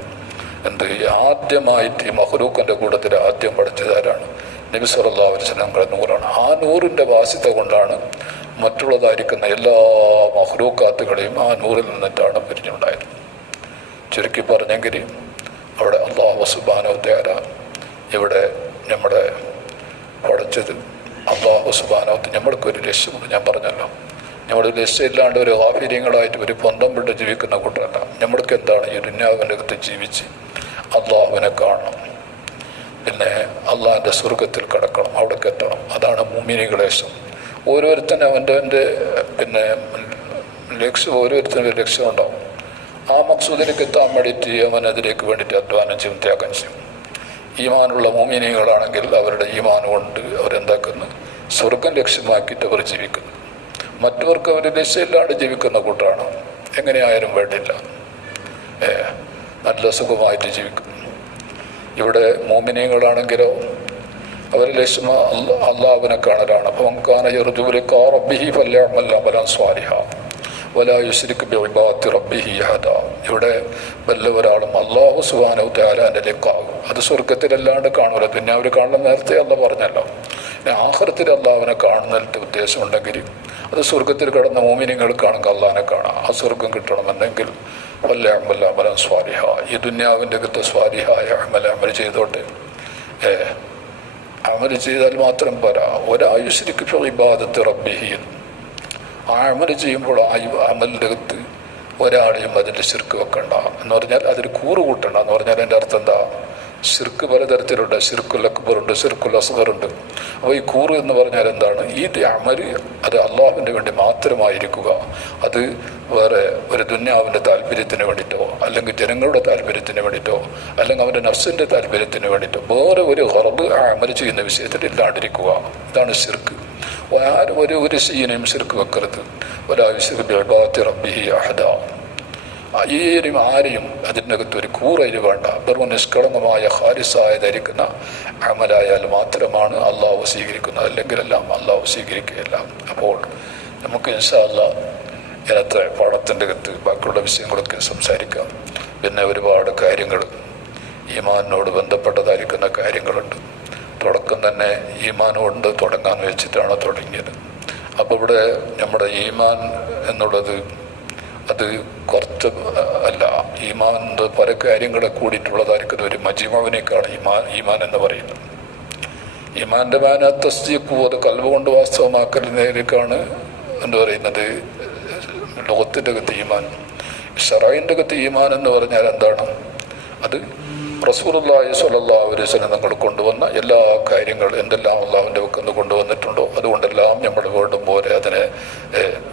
എന്ത് ആദ്യമായിട്ട് ഈ മഖ്ലൂഖിൻ്റെ കൂട്ടത്തിൽ ആദ്യം പഠിച്ചതാരാണ്? നബി സല്ലല്ലാഹു അലൈഹി വസല്ലം നൂറാണ്. ആ നൂറിൻ്റെ വാസിത കൊണ്ടാണ് മറ്റുള്ളതായിരിക്കുന്ന എല്ലാ മഖ്ലൂഖാത്തുകളെയും ആ നൂറിൽ നിന്നിട്ടാണ് പിരിഞ്ഞുണ്ടായത്. ചുരുക്കി പറഞ്ഞെങ്കിൽ അവിടെ അല്ലാഹു സുബ്ഹാനഹു വതആല ഇവിടെ നമ്മുടെ പഠിച്ചത് അല്ലാഹു സുബ്ഹാനഹു വതആല നമ്മൾക്കൊരു ലക്ഷ്യമുണ്ട്. ഞാൻ പറഞ്ഞല്ലോ, നമ്മുടെ ലക്ഷ്യമില്ലാണ്ട് ഒരു ഗാഫിര്യങ്ങളായിട്ട് ഒരു പൊന്തം വിട്ട് ജീവിക്കുന്ന കൂട്ടരല്ല. നമ്മൾക്ക് എന്താണ്? ഈ ദുനിയാവിൻ്റെ അകത്ത് ജീവിച്ച് അള്ളാഹുവിനെ കാണണം, പിന്നെ അള്ളാഹിൻ്റെ സ്വർഗത്തിൽ കടക്കണം, അവിടേക്ക് എത്തണം. അതാണ് മുഅ്മിനീകളുടെ ലക്ഷ്യം. ഓരോരുത്തരും അവൻ്റെ പിന്നെ ലക്ഷ്യം, ഓരോരുത്തരും ഒരു ലക്ഷ്യം ഉണ്ടാവും. ആ മക്സൂദിലേക്ക് എത്താൻ വേണ്ടിയിട്ട് അവൻ അതിലേക്ക് വേണ്ടിയിട്ട് അധ്വാനം ചെയ്യും, ത്യാഗം ചെയ്യും. ഈമാനുള്ള മുഅ്മിനീങ്ങളാണെങ്കിൽ അവരുടെ ഈമാൻ കൊണ്ട് അവരെന്താക്കുന്നു? സ്വർഗം ലക്ഷ്യമാക്കിയിട്ട് അവർ ജീവിക്കുന്നു. മറ്റവർക്ക് അവർ ലക്ഷ്യമില്ലാണ്ട് ജീവിക്കുന്ന കൂട്ടരാണ്. എങ്ങനെയായാലും വേണ്ടില്ല, നല്ല സുഖമായിട്ട് ജീവിക്കുന്നു. ഇവിടെ മുഅ്മിനീങ്ങളാണെങ്കിലോ അവർ ലക്ഷ്യം അള്ളാഹുവിനെ കാണലാണ്. ഫമൻ കാന യർജു ലിഖാ റബ്ബിഹി ഫല്യഅമൽ അമലൻ സ്വാലിഹാ വലാ യുശ്രിക് ബിഇബാദത്തി റബ്ബിഹി അഹദ. ഇവിടെ വല്ല ഒരാളും അല്ലാഹു സുബ്ഹാനഹു വതആലയുടെ ലിഖാവ്, അത് സ്വർഗത്തിലല്ലാണ്ട് കാണൂല. ദുനിയാവിൽ കാണുന്ന നേരത്തെ അള്ളാഹ് പറഞ്ഞല്ലോ. ആഖിറത്തിൽ അള്ളാഹുവിനെ കാണുന്നതിൻ്റെ ഉദ്ദേശമുണ്ടെങ്കിൽ അത് സ്വർഗത്തിൽ കിടന്ന മുഅ്മിനീങ്ങൾക്കാണെങ്കിൽ അള്ളാഹിനെ കാണാം. ആ സ്വർഗം കിട്ടണമെന്നെങ്കിൽ ഫല്യഅമൽ അമലൻ സ്വാലിഹാ, ഈ ദുനിയാവിൻ്റെ അകത്ത് സ്വാലിഹായ അമൽ ചെയ്തോട്ടെ. അമൽ ചെയ്താൽ മാത്രം പോരാ, വലാ യുശ്രിക് ബിഇബാദത്തി റബ്ബിഹി. ആ അമൽ ചെയ്യുമ്പോൾ ആ അമലിൻ്റെ അകത്ത് ഒരാളെയും അതിൽ ശിർക്ക് വെക്കണ്ട എന്ന് പറഞ്ഞാൽ അതിൽ കൂറ് കൂട്ടണ്ട എന്ന് പറഞ്ഞാൽ എൻ്റെ അർത്ഥം എന്താ? ശിർക്ക് പലതരത്തിലുണ്ട്. ശിർക്കുൽ അക്ബറുണ്ട്, ശിർക്കുൽ അസ്ഗറുണ്ട്. അപ്പോൾ ഈ കൂറ് എന്ന് പറഞ്ഞാൽ എന്താണ്? ഈ അമല് അത് അള്ളാഹുവിൻ്റെ വേണ്ടി മാത്രമായിരിക്കുക. അത് വേറെ ഒരു ദുന്യാവിൻ്റെ താല്പര്യത്തിന് വേണ്ടിയിട്ടോ അല്ലെങ്കിൽ ജനങ്ങളുടെ താല്പര്യത്തിന് വേണ്ടിയിട്ടോ അല്ലെങ്കിൽ അവൻ്റെ നഫ്സിൻ്റെ താല്പര്യത്തിന് വേണ്ടിയിട്ടോ വേറെ ഒരു ഹറബ് ആ അമല് ചെയ്യുന്ന വിഷയത്തിൽ ഇല്ലാണ്ടിരിക്കുക. ഇതാണ് ശിർക്ക്. ആരും ഒരു ശീനയും ശിർക്ക് വെക്കരുത്. ആരെയും അതിനകത്ത് ഒരു കൂറയില് വേണ്ട. വെറും നിഷ്കളങ്കമായ ഹാരിസായ ധരിക്കുന്ന അമലായാൽ മാത്രമാണ് അള്ളാഹു സ്വീകരിക്കുന്നത്. അല്ലെങ്കിലെല്ലാം അള്ളാഹു സ്വീകരിക്കുകയല്ല. അപ്പോൾ നമുക്ക് ഇൻഷാ അല്ലാഹ് ഇന്നത്തെ പാഠത്തിൻ്റെ അകത്ത് ബാക്കിയുള്ള വിഷയങ്ങളൊക്കെ സംസാരിക്കാം. പിന്നെ ഒരുപാട് കാര്യങ്ങൾ ഈമാനോട് ബന്ധപ്പെട്ടതായിരിക്കുന്ന കാര്യങ്ങളുണ്ട്. തുടക്കം തന്നെ ഈമാൻ കൊണ്ട് തുടങ്ങാമെന്ന് വെച്ചിട്ടാണ് തുടങ്ങിയത്. അപ്പോൾ ഇവിടെ നമ്മുടെ ഈമാൻ എന്നുള്ളത് അത് കുറച്ച് അല്ല. ഈമാൻ പല കാര്യങ്ങളെ കൂടിയിട്ടുള്ളതായിരിക്കുന്ന ഒരു മജ്മുഅനേക്കാണ് ഈമാൻ എന്ന് പറയുന്നത്. ഈമാൻ്റെ മാന തസ്ദീഖ്, അത് കൽബ് കൊണ്ട് വാസ്തവമാക്കലിനേക്കാണ് എന്ന് പറയുന്നത് ലോകത്തിൻ്റെ അകത്ത് ഈമാൻ. ശറഈൻ്റെ അകത്ത് ഈമാൻ എന്ന് പറഞ്ഞാൽ എന്താണ്? അത് റസൂലുള്ളാഹി സ്വല്ലല്ലാഹു അലൈഹി വസല്ലം തങ്ങൾ കൊണ്ടുവന്ന എല്ലാ കാര്യങ്ങളും എന്തെല്ലാം അള്ളാഹുവിൻ്റെ പക്കൽ കൊണ്ടുവന്നിട്ടുണ്ടോ അതുകൊണ്ടെല്ലാം നമ്മൾ വേണ്ടും പോലെ അതിനെ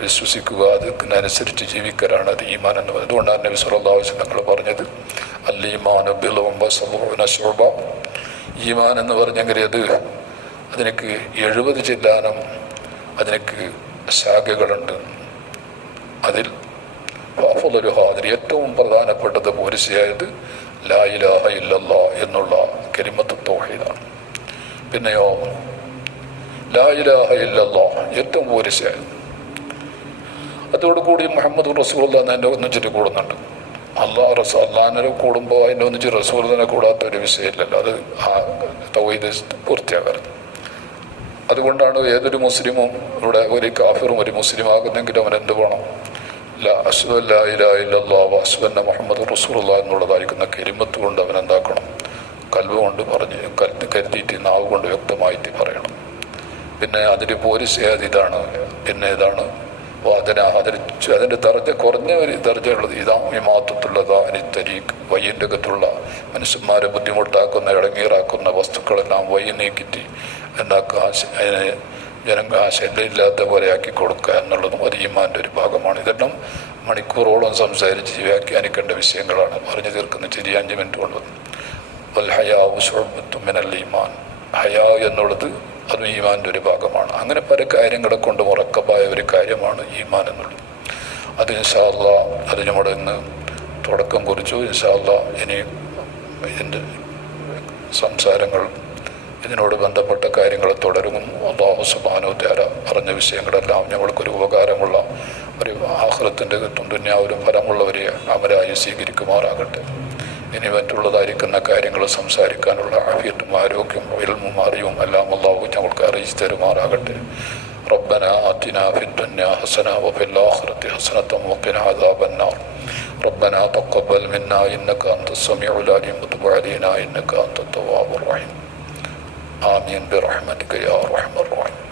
വിശ്വസിക്കുക, അതിനനുസരിച്ച് ജീവിക്കലാണ് അത് ഈമാൻ എന്ന് പറയുന്നത്. അതുകൊണ്ടാണ് നബി സ്വല്ലല്ലാഹു അലൈഹി വസല്ലം തങ്ങൾ പറഞ്ഞത് അൽ ഈമാനു ബിളും വസബൂന ശുഅബ. ഈമാൻ എന്ന് പറഞ്ഞെങ്കിൽ അതിനക്ക് 70 ചില്ലാനം അതിനക്ക് ശാഖകളുണ്ട്. അതിൽ അതിൽ ഏറ്റവും പ്രധാനപ്പെട്ടത് പോരിശയായത് ലാ ഇലാഹ ഇല്ലല്ലാഹ് എന്നുള്ള കലിമത്ത് തൗഹീദാണ്. പിന്നെയോ ലാ ഇലാഹ ഇല്ലല്ലാഹ് ഏറ്റവും പോരിശയായത്. അതോടുകൂടി മുഹമ്മദ് റസൂലുള്ളാഹി അതിൻ്റെ ഒന്നിച്ചിട്ട് കൂടുന്നുണ്ട്. അള്ളാഹിനെ കൂടുമ്പോൾ അതിൻ്റെ ഒന്നിച്ച് റസൂലിനെ കൂടാത്ത ഒരു വിഷയമില്ലല്ലോ. അത് ആ തൗഹീദ് പൂർത്തിയാകരുത്. അതുകൊണ്ടാണ് ഏതൊരു മുസ്ലിമും ഇവിടെ ഒരു കാഫിറും ഒരു മുസ്ലിം ആകുന്നെങ്കിലും അവൻ എന്ത് വേണം? അശ്ഹദു അല്ലാ ഇലാഹ ഇല്ലല്ലാഹ് വ അശ്ഹദു അന്ന മുഹമ്മദ് റസൂലുള്ളാഹി എന്നുള്ളതായിരിക്കുന്ന കലിമത്ത് കൊണ്ട് അവൻ എന്താക്കണം? കൽബ് കൊണ്ട് പറഞ്ഞ് കരുതിയിട്ട് നാവ് കൊണ്ട് വ്യക്തമായിട്ട് പറയണം. പിന്നെ അതിൻ്റെ പോരിശയാത് ഇതാണ്. പിന്നെ ഇതാണ് അതിൻ്റെ ദർജ കുറഞ്ഞ ഒരു ദർജയുള്ളത് ഇതാണ്. ഇമാത്തത്തുള്ളത് അനിത്തരീഖ്, വയ്യൻ്റെ അകത്തുള്ള മനുഷ്യന്മാരെ ബുദ്ധിമുട്ടാക്കുന്ന ഇടങ്ങീറാക്കുന്ന വസ്തുക്കളെല്ലാം വയ്യ നീക്കിയിട്ട് എന്താക്കുക, അതിനെ ജനങ്ങൾ ശല്യമില്ലാത്ത പോലെ ആക്കി കൊടുക്കുക എന്നുള്ളതും അത് ഈമാൻ്റെ ഒരു ഭാഗമാണ്. ഇതെല്ലാം മണിക്കൂറോളം സംസാരിച്ച് വ്യാഖ്യാനിക്കേണ്ട വിഷയങ്ങളാണ്. പറഞ്ഞു തീർക്കുന്ന ചെറിയ 5 മിനിറ്റ് കൊണ്ട്. വൽ ഹയാഉ ശുഅബത്തും മിനൽ ഈമാൻ. ഹയാ എന്നുള്ളത് അതും ഈമാൻ്റെ ഒരു ഭാഗമാണ്. അങ്ങനെ പല കാര്യങ്ങളെ കൊണ്ട് മുറക്കബായ ഒരു കാര്യമാണ് ഈമാൻ എന്നുള്ളത്. അത് ഇൻഷാ അല്ലാഹ് അത് നമ്മുടെ ഇന്ന് തുടക്കം കുറിച്ചു. ഇൻഷാ അല്ലാഹ് ഇനി ഇതിൻ്റെ സംസാരങ്ങൾ ഇതിനോട് ബന്ധപ്പെട്ട കാര്യങ്ങൾ തുടരും. അല്ലാഹു സുബ്ഹാനഹു വ തആല പറഞ്ഞ വിഷയങ്ങളെല്ലാം ഞങ്ങൾക്കൊരു ഉപകാരമുള്ള ഒരു ആഖിറത്തിൻ്റെ ദുനിയാവിലും ഫലമുള്ള ഒരു അമലായി സ്വീകരിക്കുമാറാകട്ടെ. ഇനി മറ്റുള്ളതായിരിക്കുന്ന കാര്യങ്ങൾ സംസാരിക്കാനുള്ള ആഫിയത്തും ആരോഗ്യവും ഇൽമും അറിവും എല്ലാം അല്ലാഹു ഞങ്ങൾക്ക് അറിയിച്ചു തരുമാറാകട്ടെ. ربنا آتنا في الدنيا حسنة وفي الآخرة حسنة وقنا عذاب النار. ربنا تقبل منا إنك أنت السميع العليم وتب علينا إنك أنت التواب الرحيم. آمين برحمتك يا أرحم الراحمين.